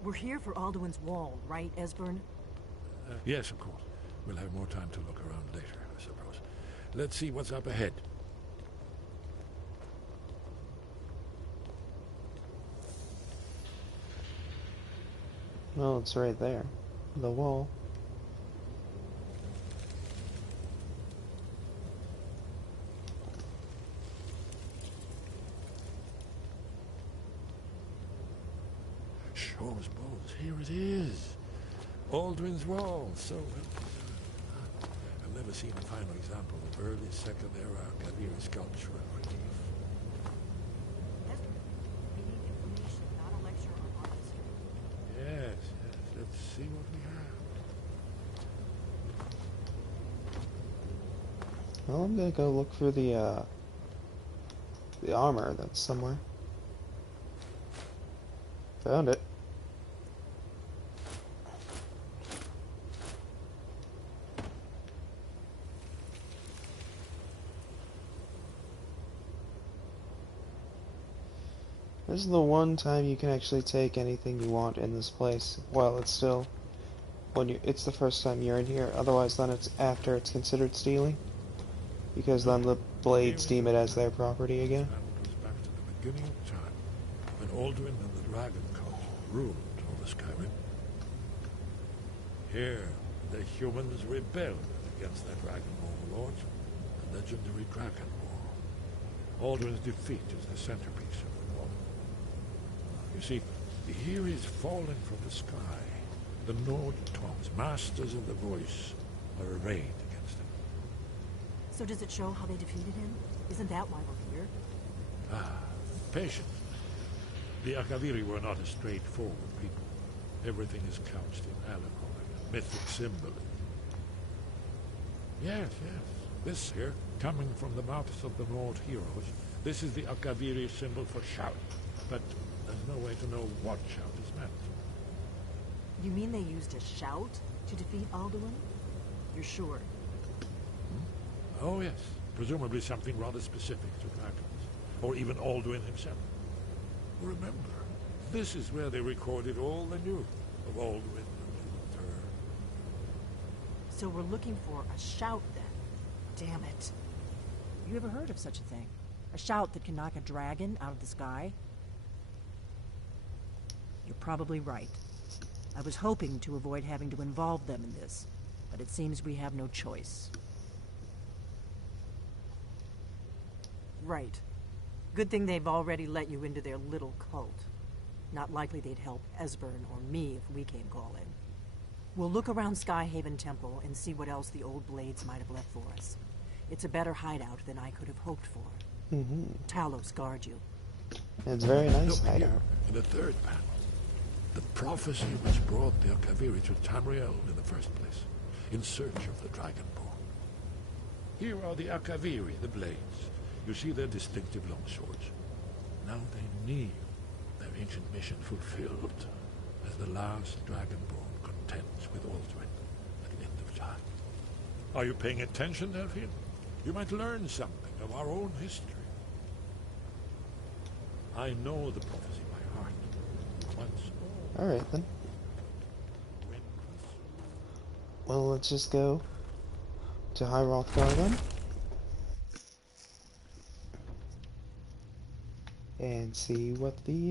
We're here for Alduin's Wall, right, Esbern? Yes, of course. We'll have more time to look around later, I suppose. Let's see what's up ahead. Well, it's right there. The wall. Shor's bones, here it is. Alduin's Wall, so well preserved. I've never seen a final example of early Second Era Akaviri sculpture and relief. We need information, not a lecture on art history. Yes, let's see what we have. Well, I'm gonna go look for the armor that's somewhere. Found it. This is the one time you can actually take anything you want in this place while it's still it's the first time you're in here. Otherwise, then it's after it's considered stealing, because then the blades deem it as their property again. It goes back to the beginning of time, when Alduin and the Dragon Cult ruled over Skyrim. Here, the humans rebelled against their dragon overlords, the legendary Dragon War. Alduin's defeat is the centerpiece of the war. You see, here is fallen from the sky. The Nord Tongs, masters of the voice, are arrayed against him. So does it show how they defeated him? Isn't that why we're here? Patience. The Akaviri were not a straightforward people. Everything is couched in allegory, mythic symbolism. Yes. This here, coming from the mouths of the Nord heroes, this is the Akaviri symbol for shout. But there's no way to know what shout is meant. You mean they used a shout to defeat Alduin? You're sure? Oh yes, presumably something rather specific to dragons, or even Alduin himself. Remember, this is where they recorded all they knew of Alduin and her. So we're looking for a shout then. Damn it. You ever heard of such a thing? A shout that can knock a dragon out of the sky? You're probably right. I was hoping to avoid having to involve them in this, but it seems we have no choice. Right. Good thing they've already let you into their little cult. Not likely they'd help Esbern or me if we came calling. We'll look around Skyhaven Temple and see what else the old Blades might have left for us. It's a better hideout than I could have hoped for. Talos guard you. It's very nice Look hideout. here, in the third panel. The prophecy which brought the Akaviri to Tamriel in the first place, in search of the Dragonborn. Here are the Akaviri, the Blades. You see their distinctive longswords. Now they kneel, their ancient mission fulfilled, as the last Dragonborn contends with Alduin at the end of time. Are you paying attention, Delphine? You might learn something of our own history. I know the prophecy by heart. Once more. Alright then. Well, let's just go to High Rothgar then. And see what they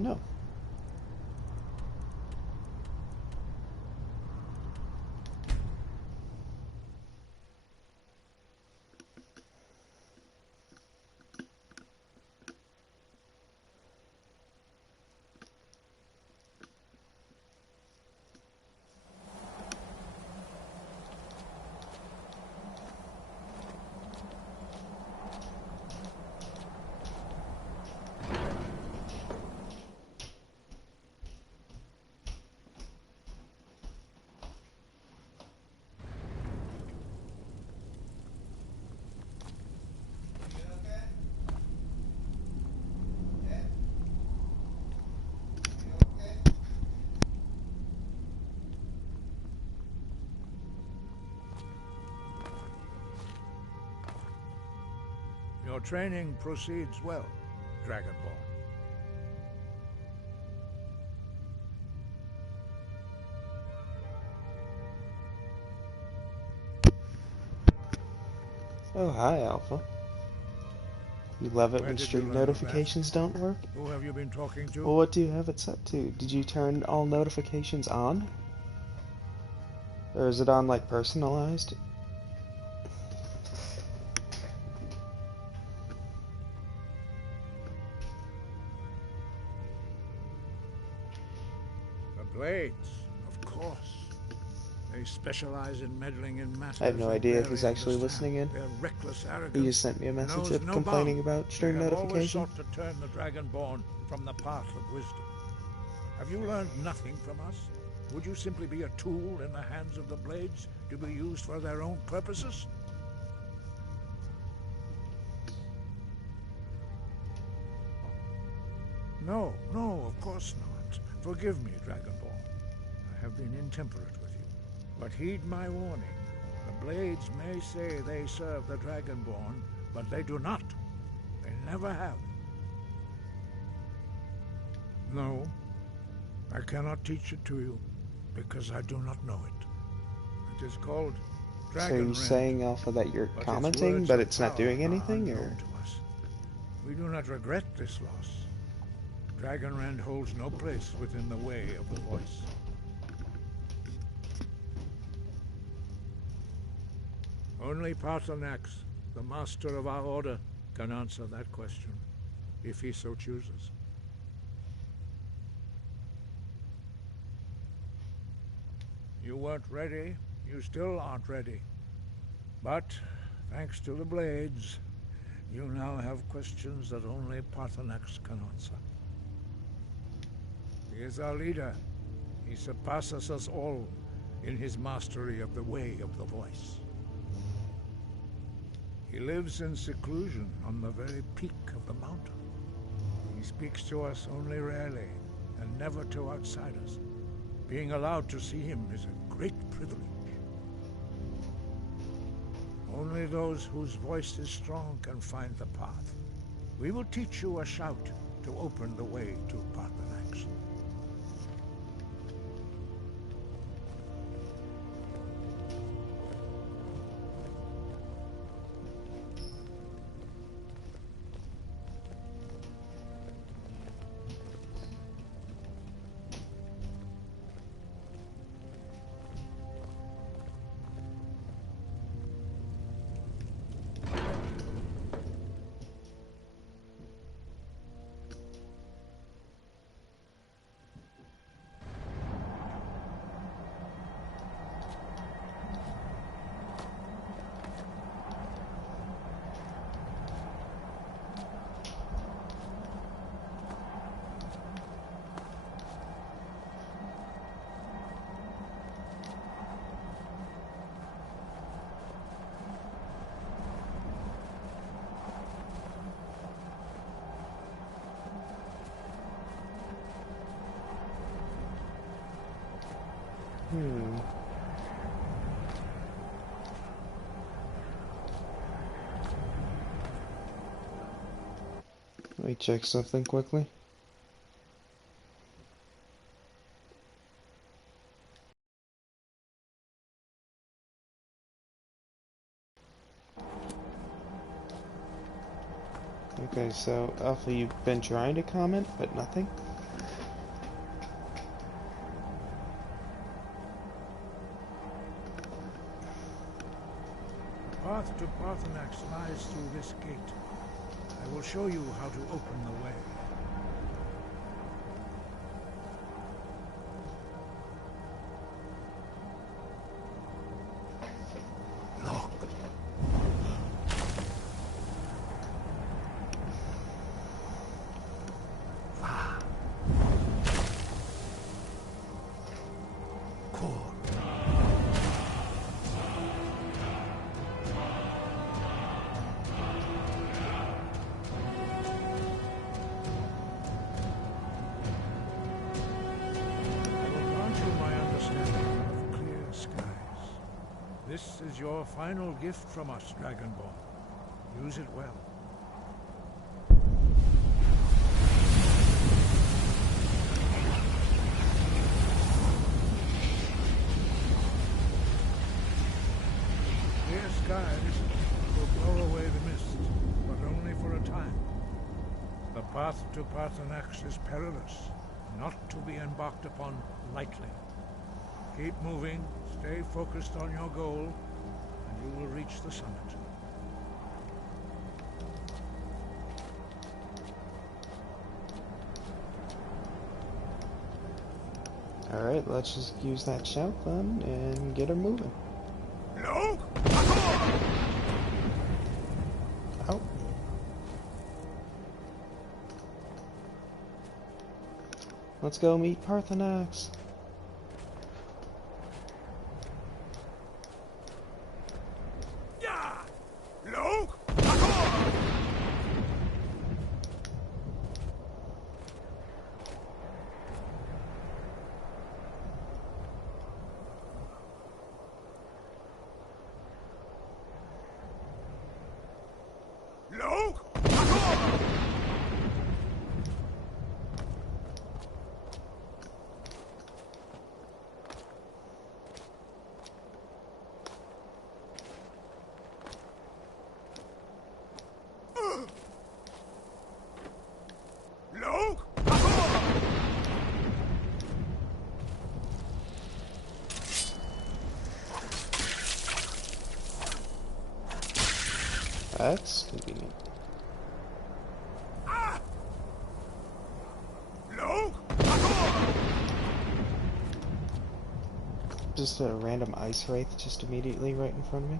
know. Your training proceeds well, Dragonborn. Oh, hi, Alpha. You love it Where when did you stream learn of that? notifications don't work? Who have you been talking to? Well, what do you have it set to? Did you turn all notifications on? Or is it on, like, personalized? The Blades, of course. They specialize in meddling in matters. I have no they idea barely who's actually understand. listening in. Their reckless arrogance He just sent me a message knows of no complaining bounds. about stream They have always notifications. sought to turn the Dragonborn from the path of wisdom. Have you learned nothing from us? Would you simply be a tool in the hands of the Blades to be used for their own purposes? No, of course not. Forgive me, Dragonborn. I have been intemperate with you. But heed my warning. The Blades may say they serve the Dragonborn, but they do not. They never have. No, I cannot teach it to you, because I do not know it. It is called Dragon So you're Rend, saying, Alpha, that you're but its commenting, words but of it's not power doing are anything, or? unknown to us. We do not regret this loss. Dragonrend holds no place within the way of the voice. Only Paarthurnax, the master of our order, can answer that question, if he so chooses. You weren't ready, you still aren't ready. But, thanks to the Blades, you now have questions that only Paarthurnax can answer. He is our leader. He surpasses us all in his mastery of the way of the voice. He lives in seclusion on the very peak of the mountain. He speaks to us only rarely, and never to outsiders. Being allowed to see him is a great privilege. Only those whose voice is strong can find the path. We will teach you a shout to open the way to Parthenax. Let me check something quickly. Okay, so Alpha, you've been trying to comment, but nothing? The path to Parthenax lies through this gate. I will show you how to open the way. This is your final gift from us, Dragonborn. Use it well. Clear skies will blow away the mist, but only for a time. The path to Parthenax is perilous, not to be embarked upon lightly. Keep moving, stay focused on your goal, and you will reach the summit. Alright, let's just use that shout then and get her moving. No! Oh. Let's go meet Parthenax. That's convenient. Just a random ice wraith just immediately right in front of me.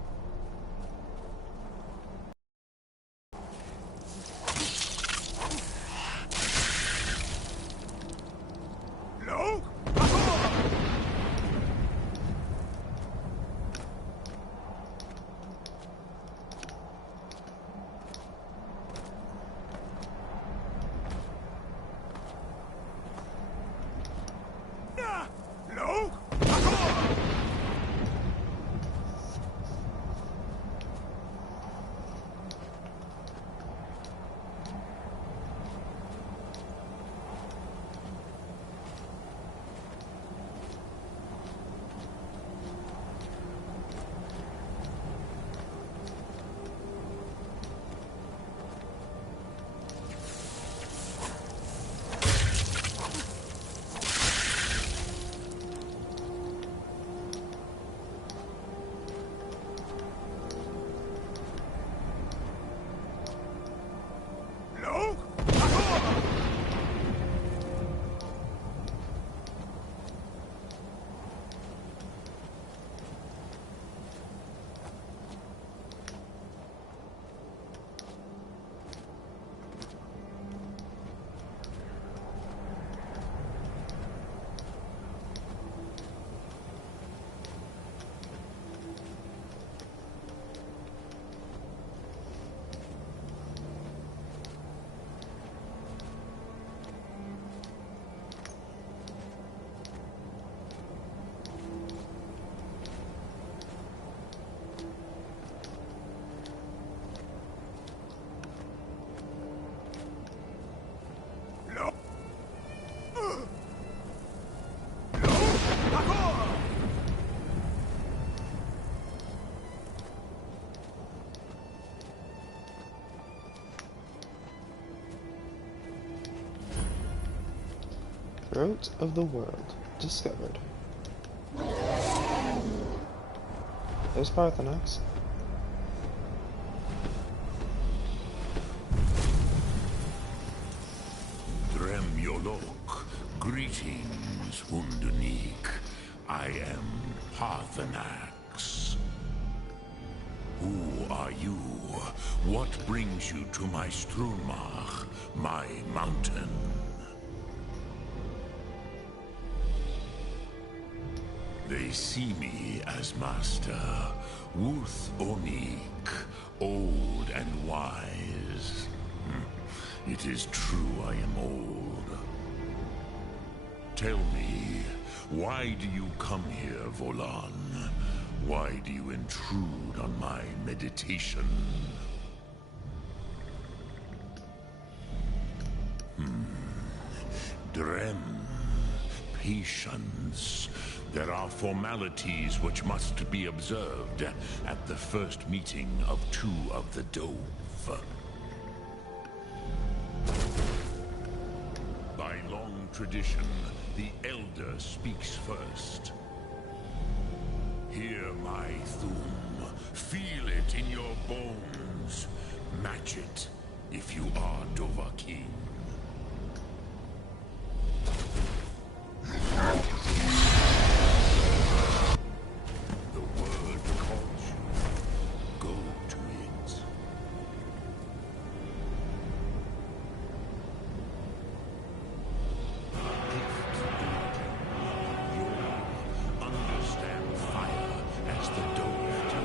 Throat of the world discovered. There's Parthenax. Dremyolok, greetings, Undunik. I am Parthenax. Who are you? What brings you to my Strunmach, my mountain? They see me as master, Wuth Onik, old and wise. It is true I am old. Tell me, why do you come here, Volan? Why do you intrude on my meditation? Drem, patience. There are formalities which must be observed at the first meeting of two of the Dove. By long tradition, the Elder speaks first. Hear my Thum. Feel it in your bones. Match it if you are Dovahkiin. The word calls you. Go to it. You understand fire as the Dove do.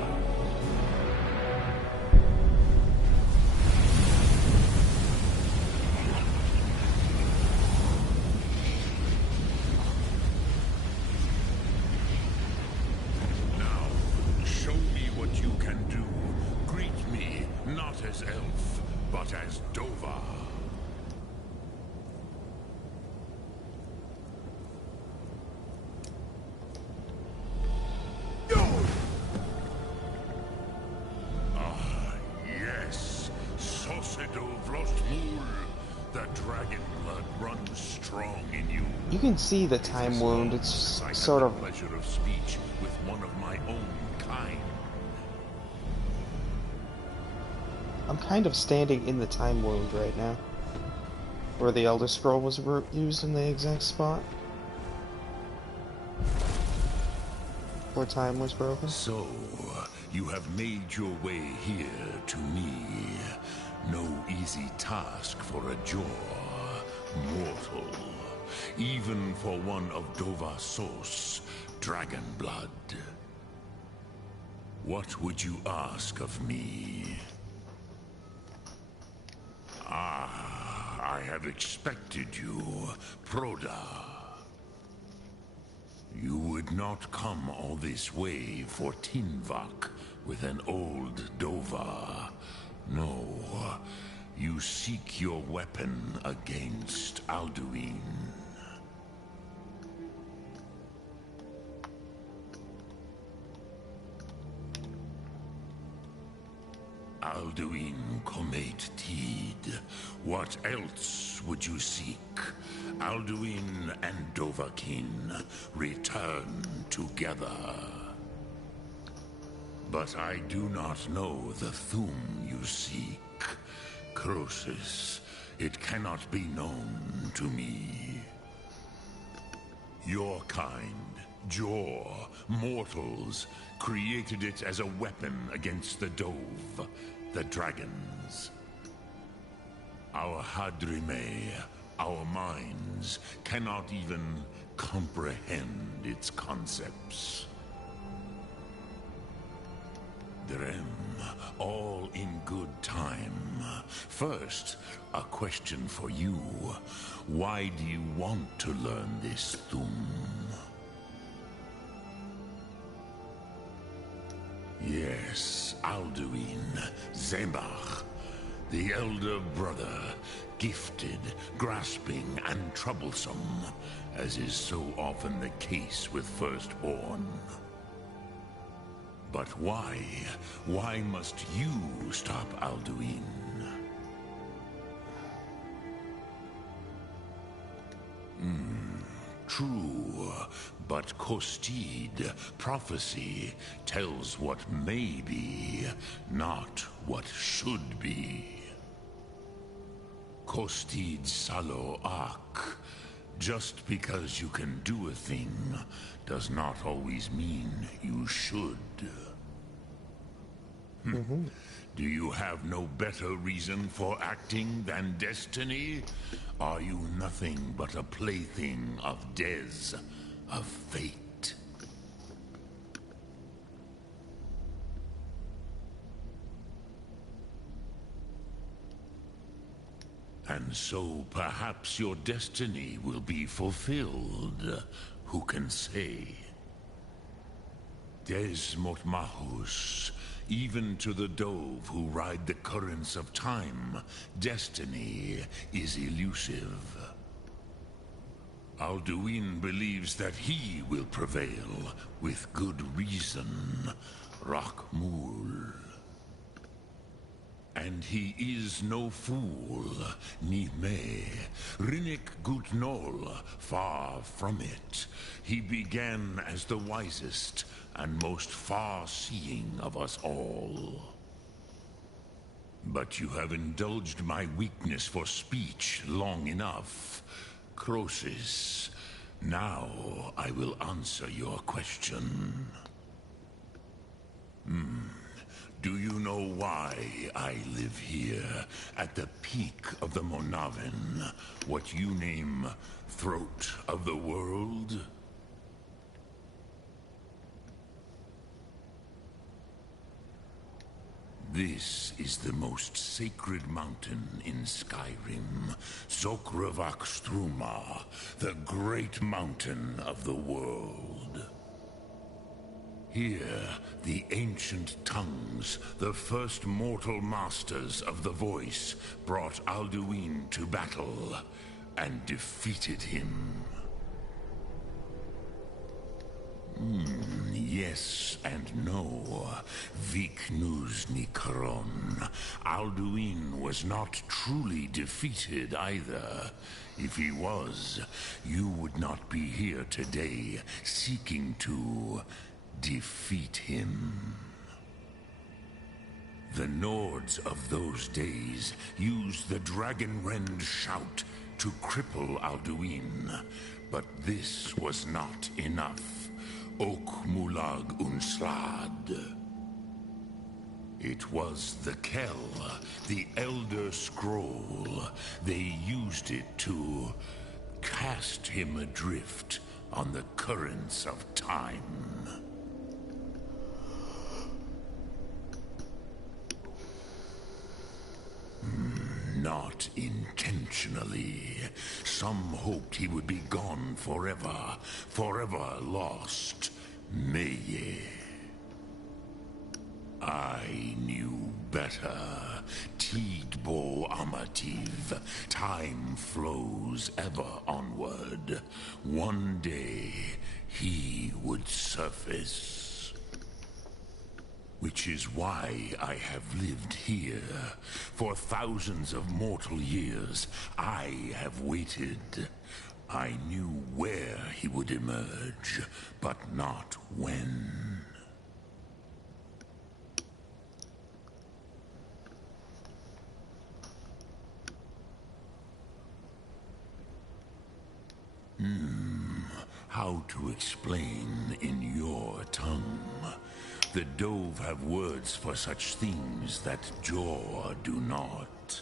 Now, show me what you can do. Greet me, not as elf, but as Dova. Ah, yes. Sosedo Vrostmul. The dragon blood runs strong in you. You can see the time wound. It's I sort had of the pleasure of speech with one of my own kind. I'm kind of standing in the time wound right now, where the Elder Scroll was used in the exact spot where time was broken. So, you have made your way here to me. No easy task for a Jor, mortal. Even for one of Dovahsos, dragon blood. What would you ask of me? Ah, I have expected you, Proda. You would not come all this way for Tinvak with an old Dova. No, you seek your weapon against Alduin. Alduin Comate Teed. What else would you seek? Alduin and Dovahkiin return together. But I do not know the Thum you seek. Croesus, it cannot be known to me. Your kind, Jor, mortals, created it as a weapon against the Dove, the dragons. Our Hadrime, our minds, cannot even comprehend its concepts. Drem, all in good time. First, a question for you. Why do you want to learn this Thum? Yes, Alduin, Zebach, the elder brother, gifted, grasping, and troublesome, as is so often the case with firstborn. But why? Why must you stop Alduin? true, but Kostid, prophecy, tells what may be, not what should be. Kostid Salo Ak. Just because you can do a thing does not always mean you should. Do you have no better reason for acting than destiny? Are you nothing but a plaything of Des, of fate? And so perhaps your destiny will be fulfilled. Who can say? Des Motmahus, even to the dove who ride the currents of time, destiny is elusive. Alduin believes that he will prevail, with good reason. Rakmul. And he is no fool, ni me. Rinnik Gutnol, far from it. He began as the wisest and most far-seeing of us all. But you have indulged my weakness for speech long enough. Croesus, now I will answer your question. Do you know why I live here, at the peak of the Monavin, what you name Throat of the World? This is the most sacred mountain in Skyrim, Zokravak Struma, the great mountain of the world. Here, the ancient tongues, the first mortal masters of the voice, brought Alduin to battle and defeated him. Yes and no. Viknus Nikaron. Alduin was not truly defeated either. If he was, you would not be here today seeking to defeat him. The Nords of those days used the Dragonrend shout to cripple Alduin, but this was not enough. Ok Mulag Unslad. It was the Kell, the Elder Scroll. They used it to cast him adrift on the currents of time. Not intentionally. Some hoped he would be gone forever, forever lost. Meye. I knew better. Tidbo Amativ. Time flows ever onward. One day, he would surface. Which is why I have lived here. For thousands of mortal years, I have waited. I knew where he would emerge, but not when. How to explain in your tongue? The Dove have words for such things that Jor do not.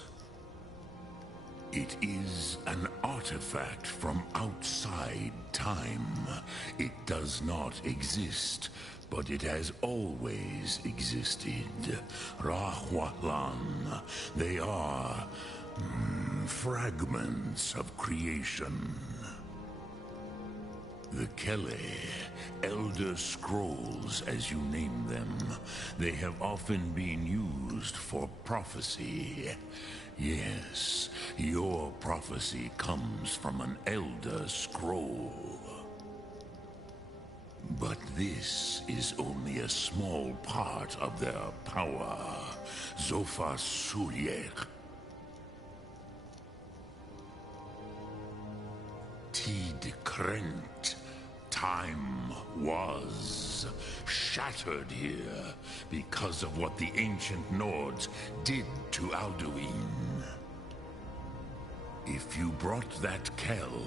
It is an artifact from outside time. It does not exist, but it has always existed. Rahwalan. They are fragments of creation. The Kele, Elder Scrolls as you name them, they have often been used for prophecy. Yes, your prophecy comes from an Elder Scroll. But this is only a small part of their power. Zofa Sulyek. Tid Krent. Time was shattered here because of what the ancient Nords did to Alduin. If you brought that Kell,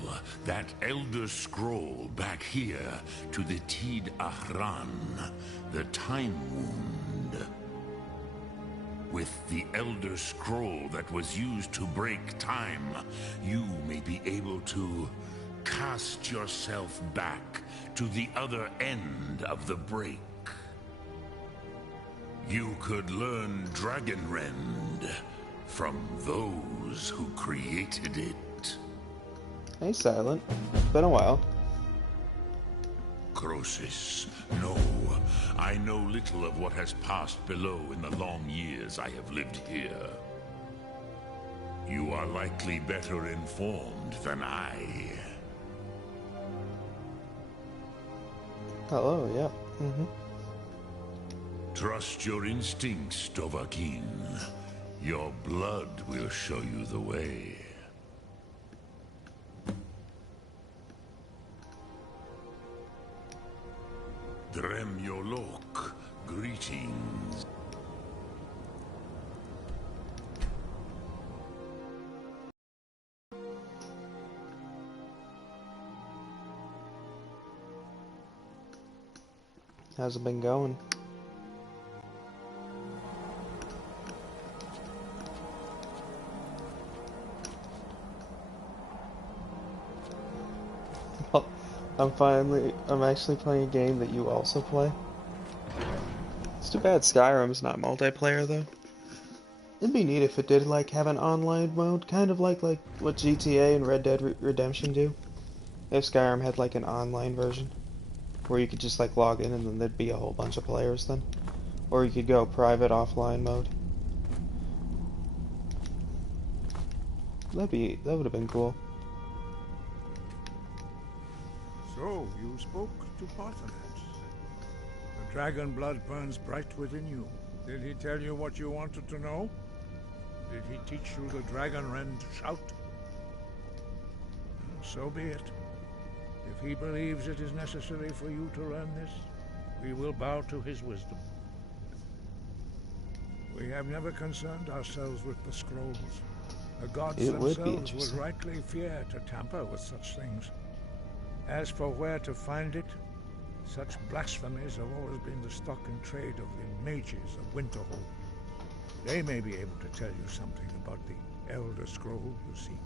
that Elder Scroll, back here to the Tid Ahran, the Time Wound, with the Elder Scroll that was used to break time, you may be able to cast yourself back to the other end of the break. You could learn Dragonrend from those who created it. Hey, Silent. It's been a while. Croesus, no. I know little of what has passed below in the long years I have lived here. You are likely better informed than I. Hello, yeah. Trust your instincts, Dovahkiin. Your blood will show you the way. Dremyolok, greetings. How's it been going? I'm actually playing a game that you also play. It's too bad Skyrim's not multiplayer though. It'd be neat if it did like have an online mode, kind of like what GTA and Red Dead Redemption do. If Skyrim had like an online version, where you could just like log in and then there'd be a whole bunch of players then. Or you could go private offline mode. That would have been cool. So, you spoke to Parthenax. The dragon blood burns bright within you. Did he tell you what you wanted to know? Did he teach you the Dragonrend shout? So be it. If he believes it is necessary for you to learn this, we will bow to his wisdom. We have never concerned ourselves with the scrolls. The gods themselves would rightly fear to tamper with such things. As for where to find it, such blasphemies have always been the stock and trade of the mages of Winterhold. They may be able to tell you something about the Elder Scroll you seek.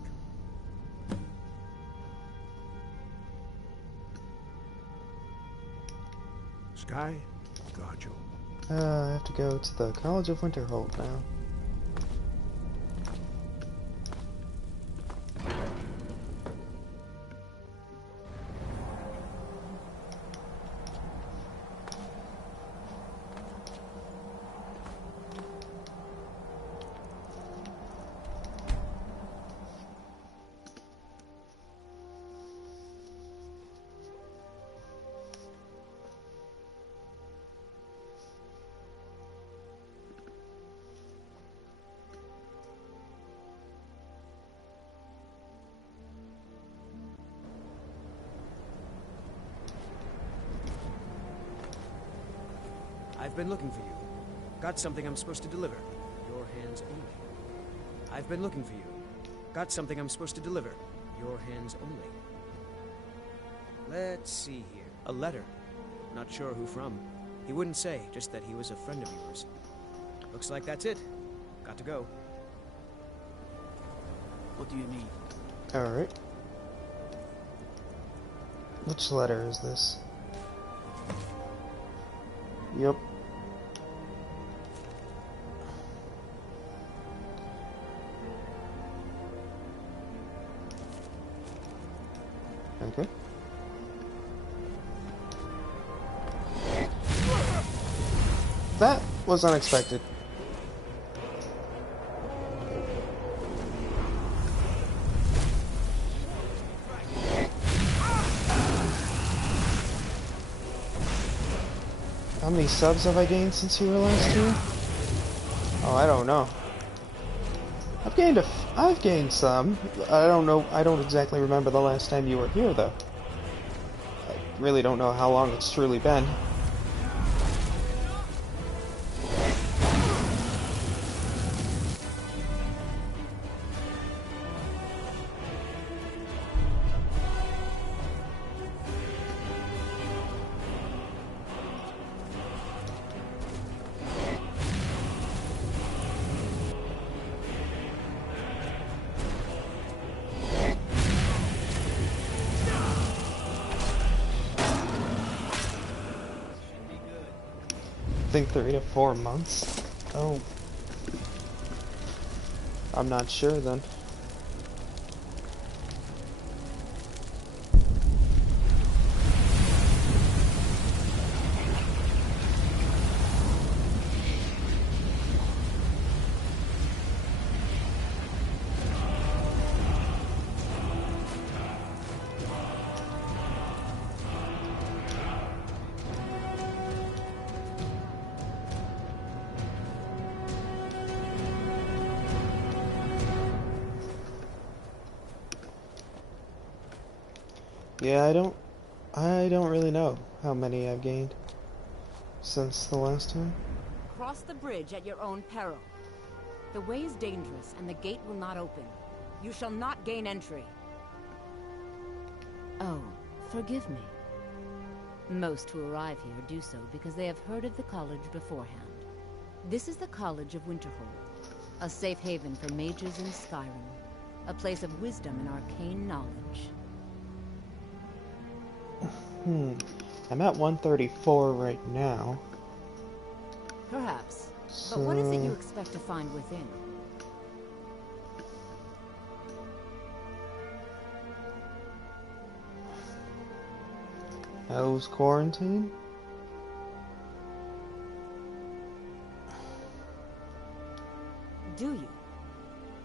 Sky, guard you. I have to go to the College of Winterhold now. I've been looking for you. Got something I'm supposed to deliver. Your hands only. I've been looking for you. Got something I'm supposed to deliver. Your hands only. Let's see here. A letter. Not sure who from. He wouldn't say, just that he was a friend of yours. Looks like that's it. Got to go. What do you need? Alright. Which letter is this? Yep. Okay. That was unexpected. How many subs have I gained since you were last here? Oh, I don't know. I've gained I've gained some. I don't know. I don't exactly remember the last time you were here, though. I really don't know how long it's truly been. I think 3 to 4 months. Oh. I'm not sure then. Yeah, I don't really know how many I've gained since the last time. Cross the bridge at your own peril. The way is dangerous, and the gate will not open. You shall not gain entry. Oh, forgive me. Most who arrive here do so because they have heard of the college beforehand. This is the College of Winterhold, a safe haven for mages in Skyrim, a place of wisdom and arcane knowledge. I'm at 134 right now. Perhaps. So... But what is it you expect to find within? How's quarantine? Do you?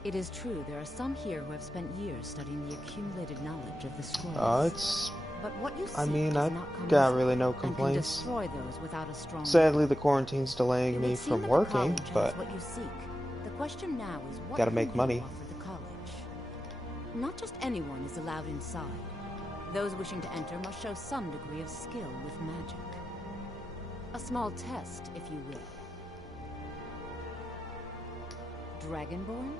It is true there are some here who have spent years studying the accumulated knowledge of the scrolls. It's... But what you I seek mean, does I've not come got easy, really no and can complaints. destroy those without a strong Sadly, will. the quarantine's delaying It me would seem from that working, the college but has what you seek. The question now is what gotta can make you money. offer the college? Not just anyone is allowed inside. Those wishing to enter must show some degree of skill with magic. A small test, if you will. Dragonborn?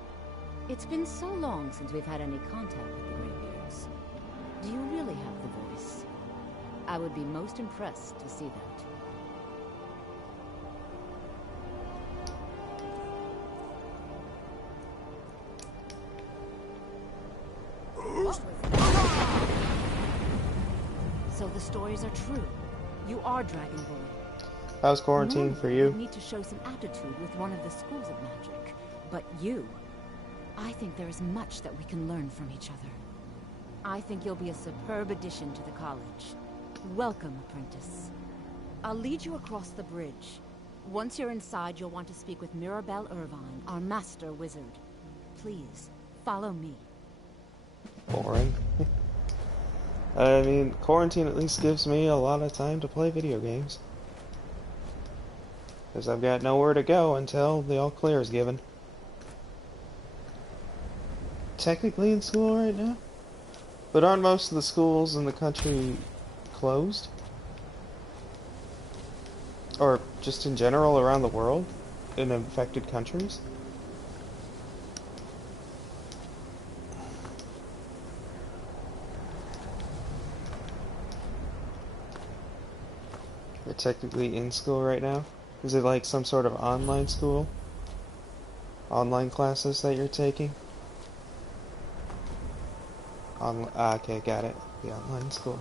It's been so long since we've had any contact with the Greybeards. Do you really have the voice? I would be most impressed to see that. So the stories are true. You are Dragonborn. how's quarantine Normally, for you? you'd need to show some aptitude with one of the schools of magic. But you... I think there is much that we can learn from each other. I think you'll be a superb addition to the college. Welcome, apprentice. I'll lead you across the bridge. Once you're inside, you'll want to speak with Mirabelle Irvine, our master wizard. Please, follow me. Boring. I mean, quarantine at least gives me a lot of time to play video games. Because I've got nowhere to go until the all clear is given. Technically in school right now? But aren't most of the schools in the country closed? Or just in general around the world? In affected countries? You're technically in school right now? Is it like some sort of online school? Online classes that you're taking? Okay, got it. The online school.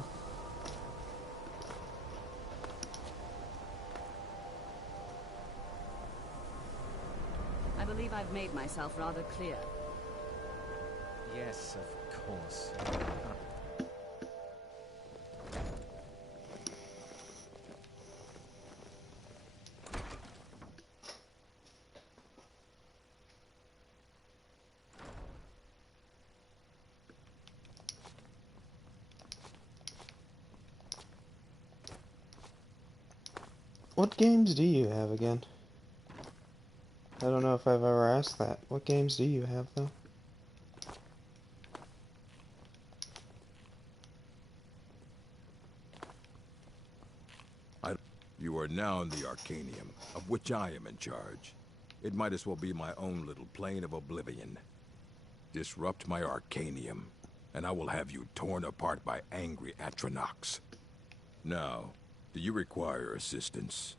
I believe I've made myself rather clear. Yes, of course. What games do you have again? I don't know if I've ever asked that. What games do you have, though? You are now in the Arcanium, of which I am in charge. It might as well be my own little plane of oblivion. Disrupt my Arcanium, and I will have you torn apart by angry Atronachs. Now, do you require assistance?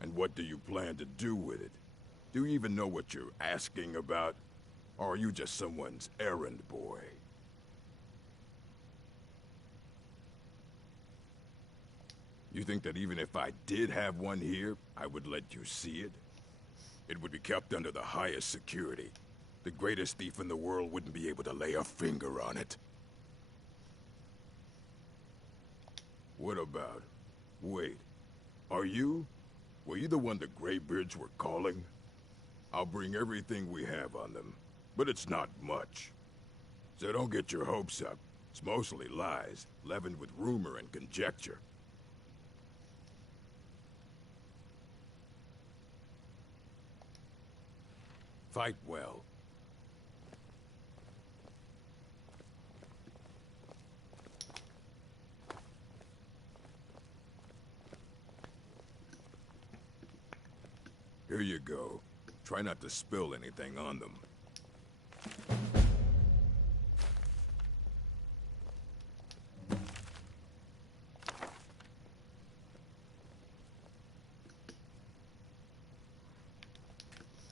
And what do you plan to do with it? Do you even know what you're asking about? Or are you just someone's errand boy? You think that even if I did have one here, I would let you see it? It would be kept under the highest security. The greatest thief in the world wouldn't be able to lay a finger on it. What about... Wait. Were you the one the Greybeards were calling? I'll bring everything we have on them, but it's not much. So don't get your hopes up. It's mostly lies, leavened with rumor and conjecture. Fight well. Here you go. Try not to spill anything on them.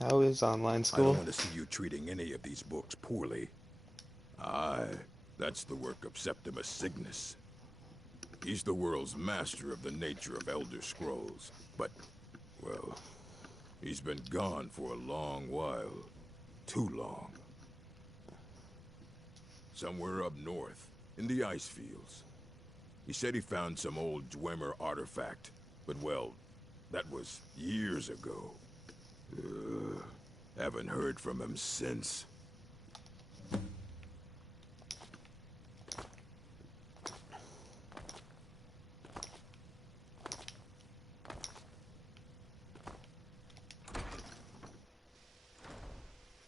How is online I school? don't want to see you treating any of these books poorly. Aye, that's the work of Septimus Cygnus. He's the world's master of the nature of Elder Scrolls, but, well, he's been gone for a long while. Too long. Somewhere up north, in the ice fields. He said he found some old Dwemer artifact, but well, that was years ago. Haven't heard from him since.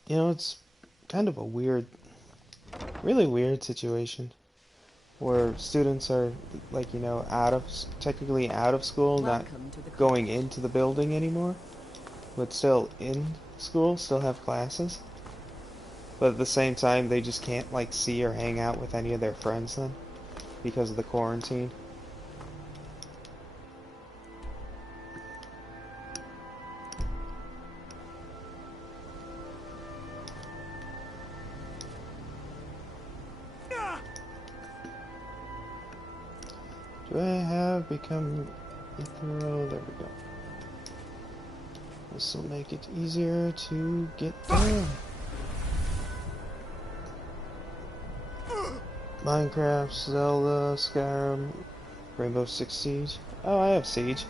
You know, it's kind of a weird, really weird situation where students are, like, you know, technically out of school, not going into the building anymore, but still in school, still have classes. But at the same time, they just can't, like, see or hang out with any of their friends then, because of the quarantine. Do I have become ethereal? There we go. This will make it easier to get down. Minecraft, Zelda, Skyrim, Rainbow Six Siege. Oh, I have Siege.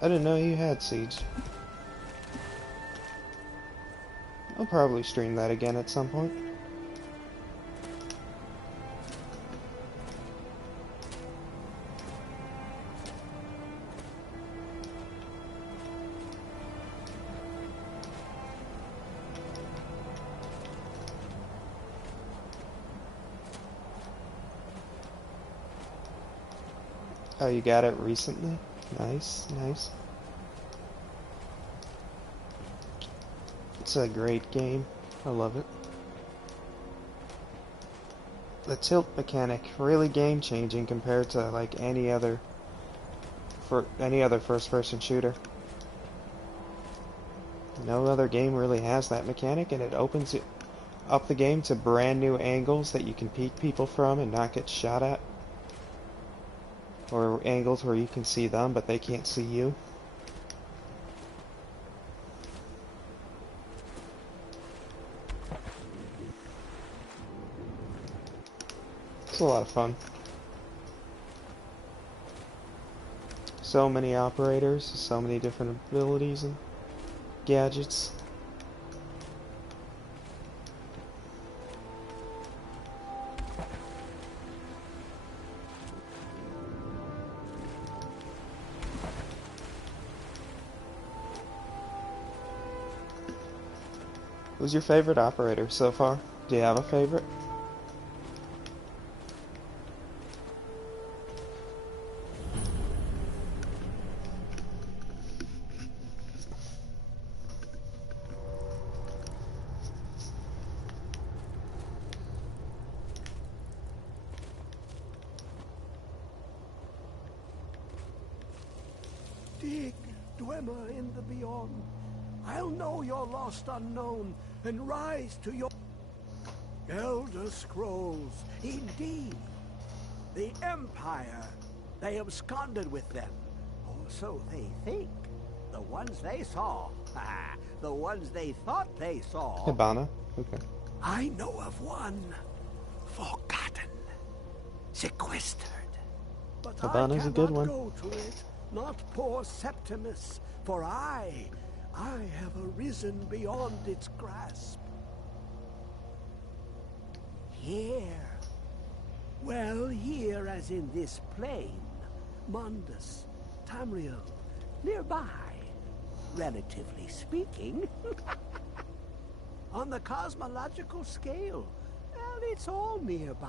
I didn't know you had Siege. I'll probably stream that again at some point. Oh, you got it recently? Nice, nice. It's a great game. I love it. The tilt mechanic, really game changing compared to like any other first person shooter. No other game really has that mechanic, and it opens up the game to brand new angles that you can peek people from and not get shot at. Or angles where you can see them, but they can't see you. It's a lot of fun. So many operators, so many different abilities and gadgets. Who's your favorite operator so far? Do you have a favorite? big Dwemer in the beyond. I'll know your lost unknown and rise to your Elder Scrolls, indeed. The Empire, they absconded with them. Or so they think. The ones they saw. The ones they thought they saw. Hibana? Okay. I know of one. Forgotten. Sequestered. But Hibana's I a good cannot one. go to it. Not poor Septimus. For I have arisen beyond its grasp. Here. Well, here as in this plain. Mundus, Tamriel, nearby. Relatively speaking. On the cosmological scale, well, it's all nearby.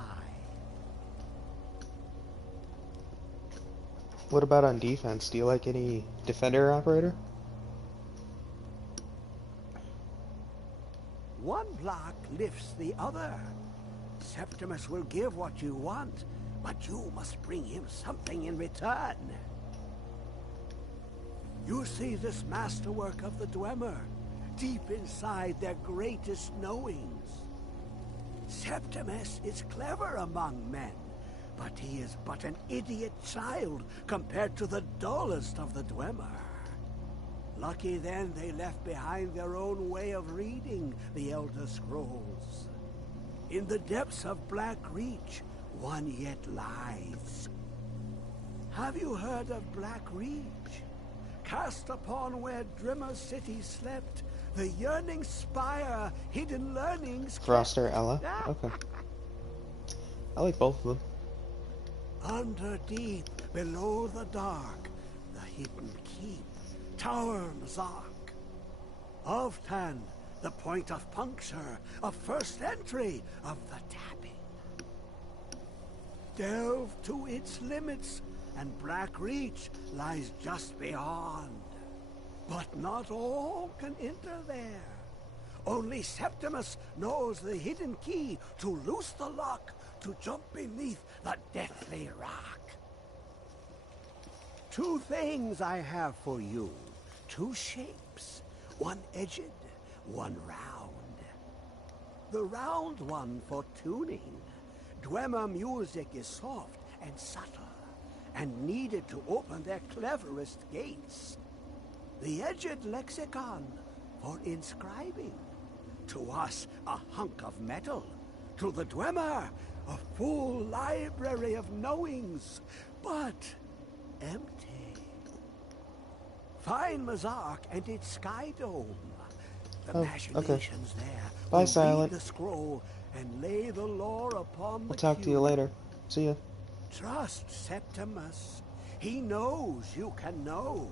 What about on defense? Do you like any defender operator? One block lifts the other. Septimus will give what you want, but you must bring him something in return. You see this masterwork of the Dwemer, deep inside their greatest knowings. Septimus is clever among men, but he is but an idiot child compared to the dullest of the Dwemer. Lucky then they left behind their own way of reading the Elder Scrolls. In the depths of Black Reach, one yet lies. Have you heard of Black Reach? Cast upon where Drimmer City slept, the yearning spire, hidden learnings... Froster, Ella? Okay. I like both of them. Under deep, below the dark, the hidden keep, Tower Mazark. Ovtan, the point of puncture, of first entry, of the tapping. Delve to its limits, and Black Reach lies just beyond. But not all can enter there. Only Septimus knows the hidden key to loose the lock, to jump beneath the deathly rock. Two things I have for you. Two shapes. One edged, one round. The round one for tuning. Dwemer music is soft and subtle, and needed to open their cleverest gates. The edged lexicon for inscribing. To us, a hunk of metal. To the Dwemer, a full library of knowings, but empty. Find Mazark and its sky dome. The machinations there. Bye, will Silent. read the scroll and lay the lore upon the I'll talk to you later. See ya. Trust Septimus. He knows you can know.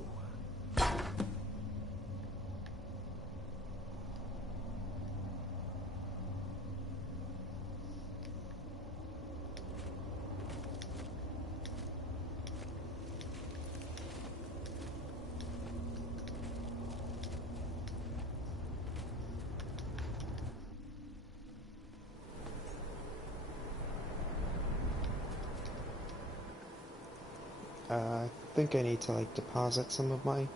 I think I need to like deposit some of my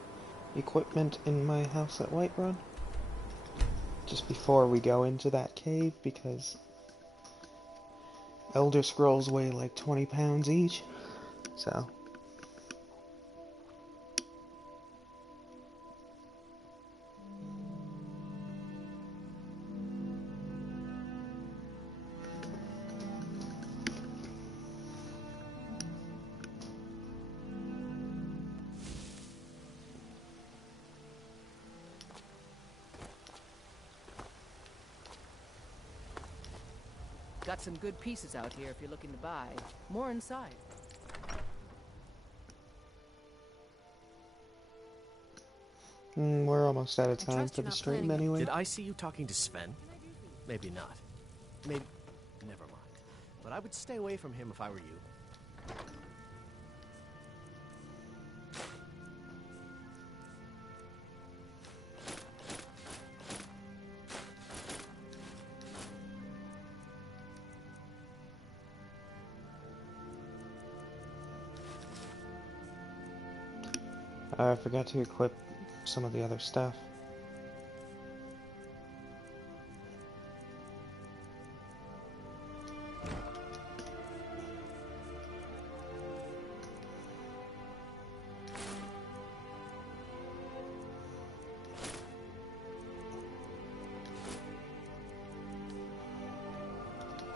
equipment in my house at Whiterun just before we go into that cave, because Elder Scrolls weigh like 20 pounds each, so Got some good pieces out here if you're looking to buy. More inside. we're almost out of time for the stream anyway. Did I see you talking to Sven? Maybe not. Maybe... Never mind. But I would stay away from him if I were you. I forgot to equip some of the other stuff.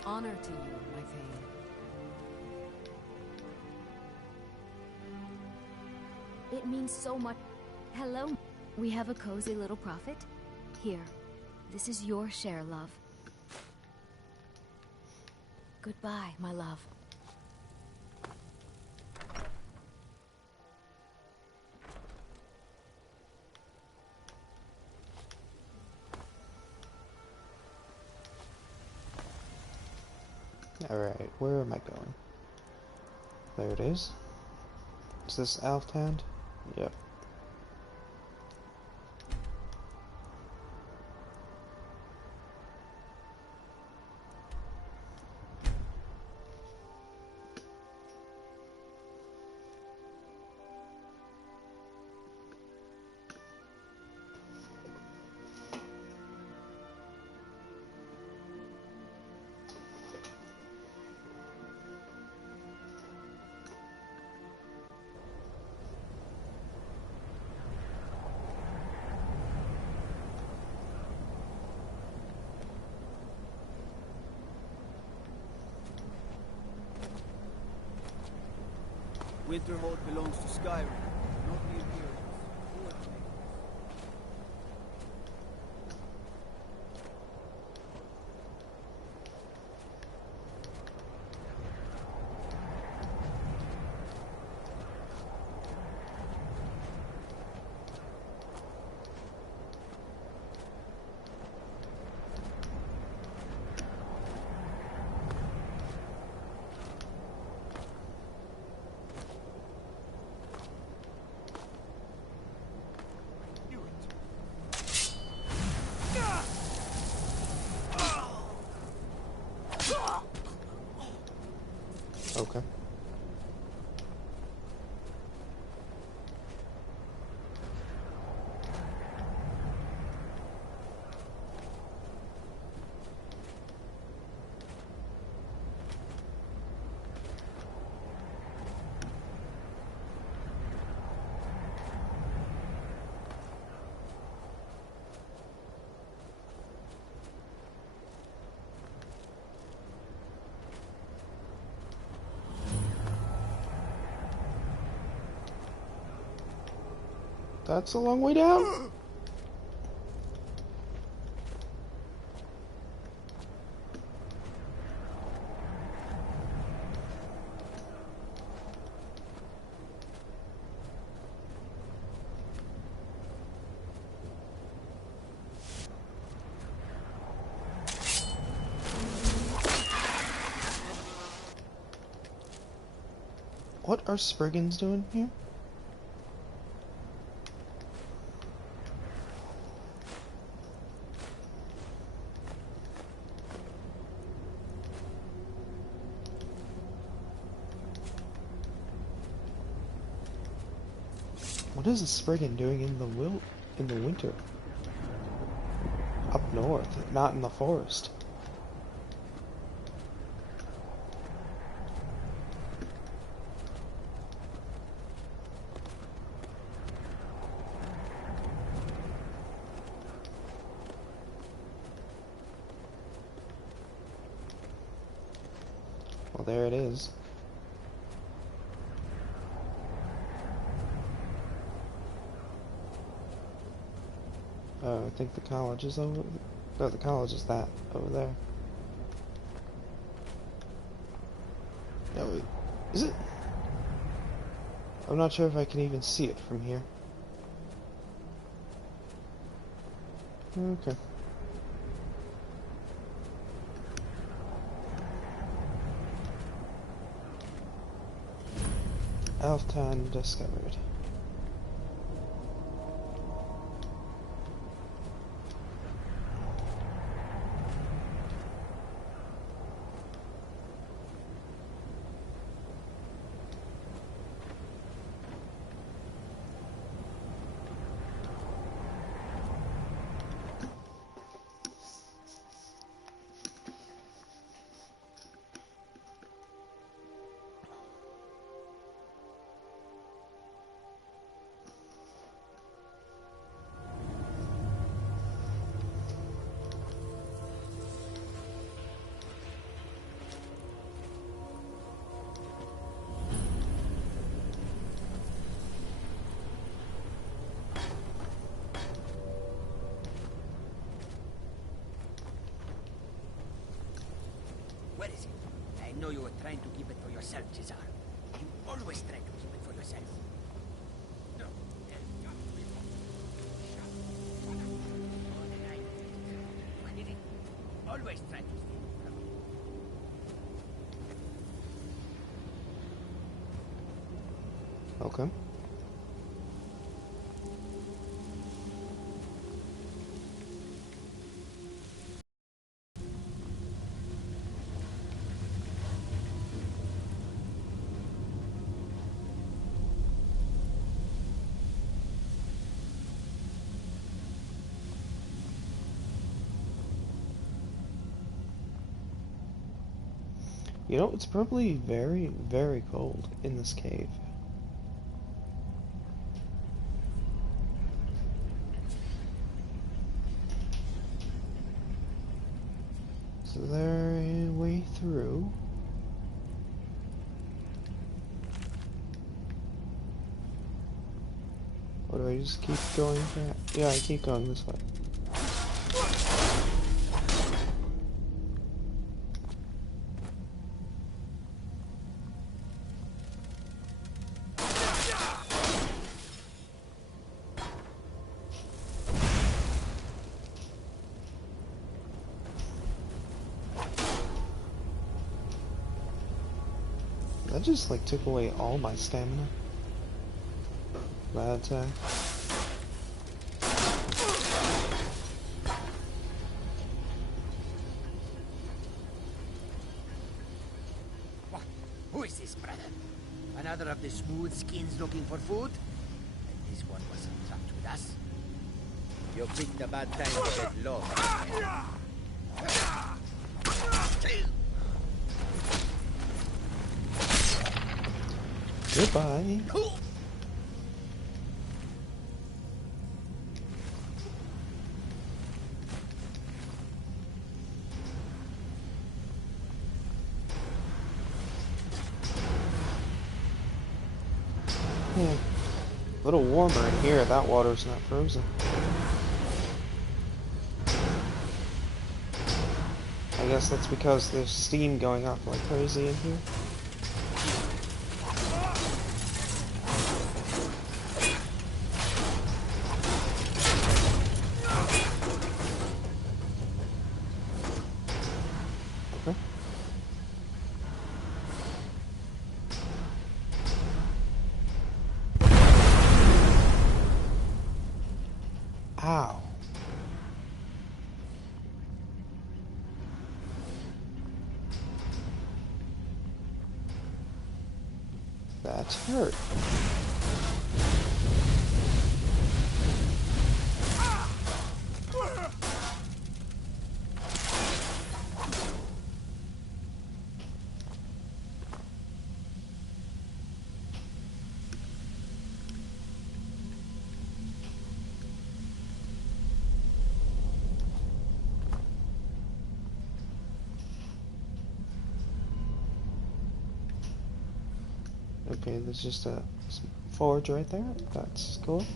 Honor to you, my Thane. It means so much. Hello. We have a cozy little prophet. Here. This is your share, love. Goodbye, my love. Alright, where am I going? There it is. Is this Alftand? Yep. Winterhold belongs to Skyrim, not the Imperials. Okay. That's a long way down. What are Spriggans doing here? What is a Spriggan doing in the winter? Up north, not in the forest. Well, there it is. Oh, I think the college is over. No, the college is that over there. No, wait, is it? I'm not sure if I can even see it from here. Okay. Alftan discovered. know you were trying to keep it for yourself, Cesar. You always try to keep it for yourself. No. Always try to stay from me. Okay. You know, it's probably very, very cold in this cave. Is there a way through? Or do I just keep going back? Yeah, I keep going this way. That just like took away all my stamina. That attack. What? Who is this, brother? Another of the smooth skins looking for food? And this one wasn't trapped with us. You picked a bad time to get low. Goodbye. A little warmer in here. That water's not frozen. I guess that's because there's steam going up like crazy in here. Ow. That's hurt. Okay, there's just a forge right there. That's cool.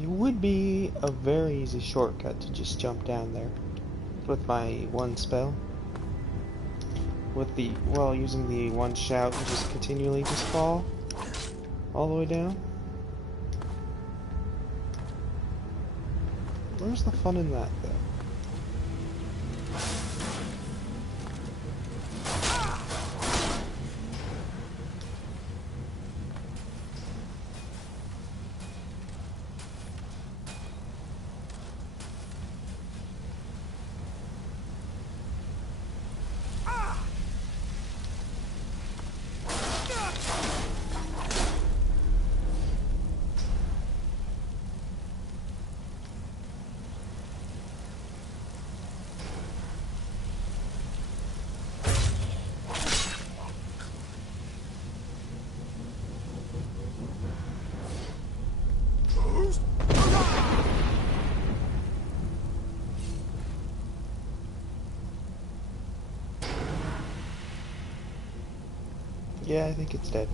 It would be a very easy shortcut to just jump down there with my one spell. With the, well, using the one shout and just continually just fall all the way down. Where's the fun in that, though? Yeah, I think it's dead.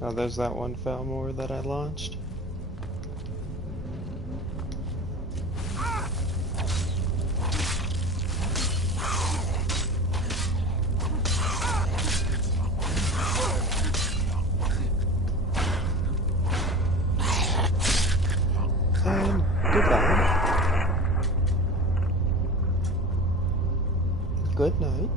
Oh, there's that one Falmor that I launched. And goodbye. Good night.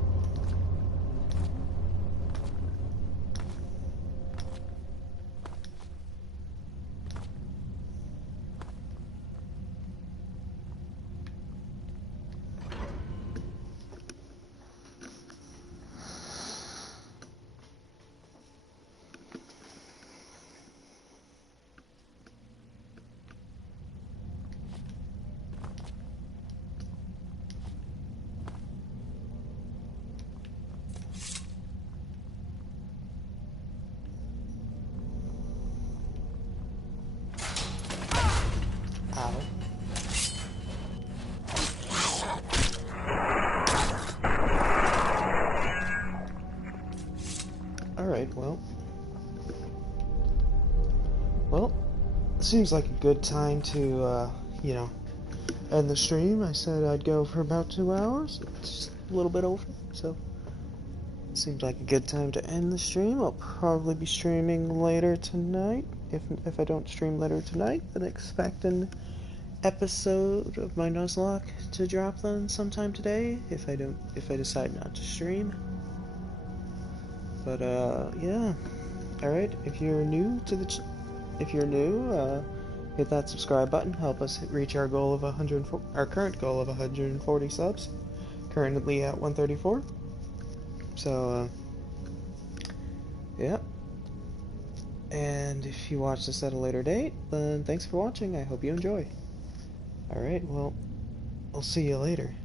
Ow. Alright, well, seems like a good time to, you know, end the stream. I said I'd go for about 2 hours. It's just a little bit over, so seems like a good time to end the stream. I'll probably be streaming later tonight. If I don't stream later tonight, then expect an episode of my Nuzlocke to drop then sometime today. If I decide not to stream. But yeah. All right. If you're new to the hit that subscribe button. Help us reach our goal of our current goal of 140 subs. Currently at 134. So yeah. And if you watch this at a later date, then thanks for watching. I hope you enjoy. Alright, well, I'll see you later.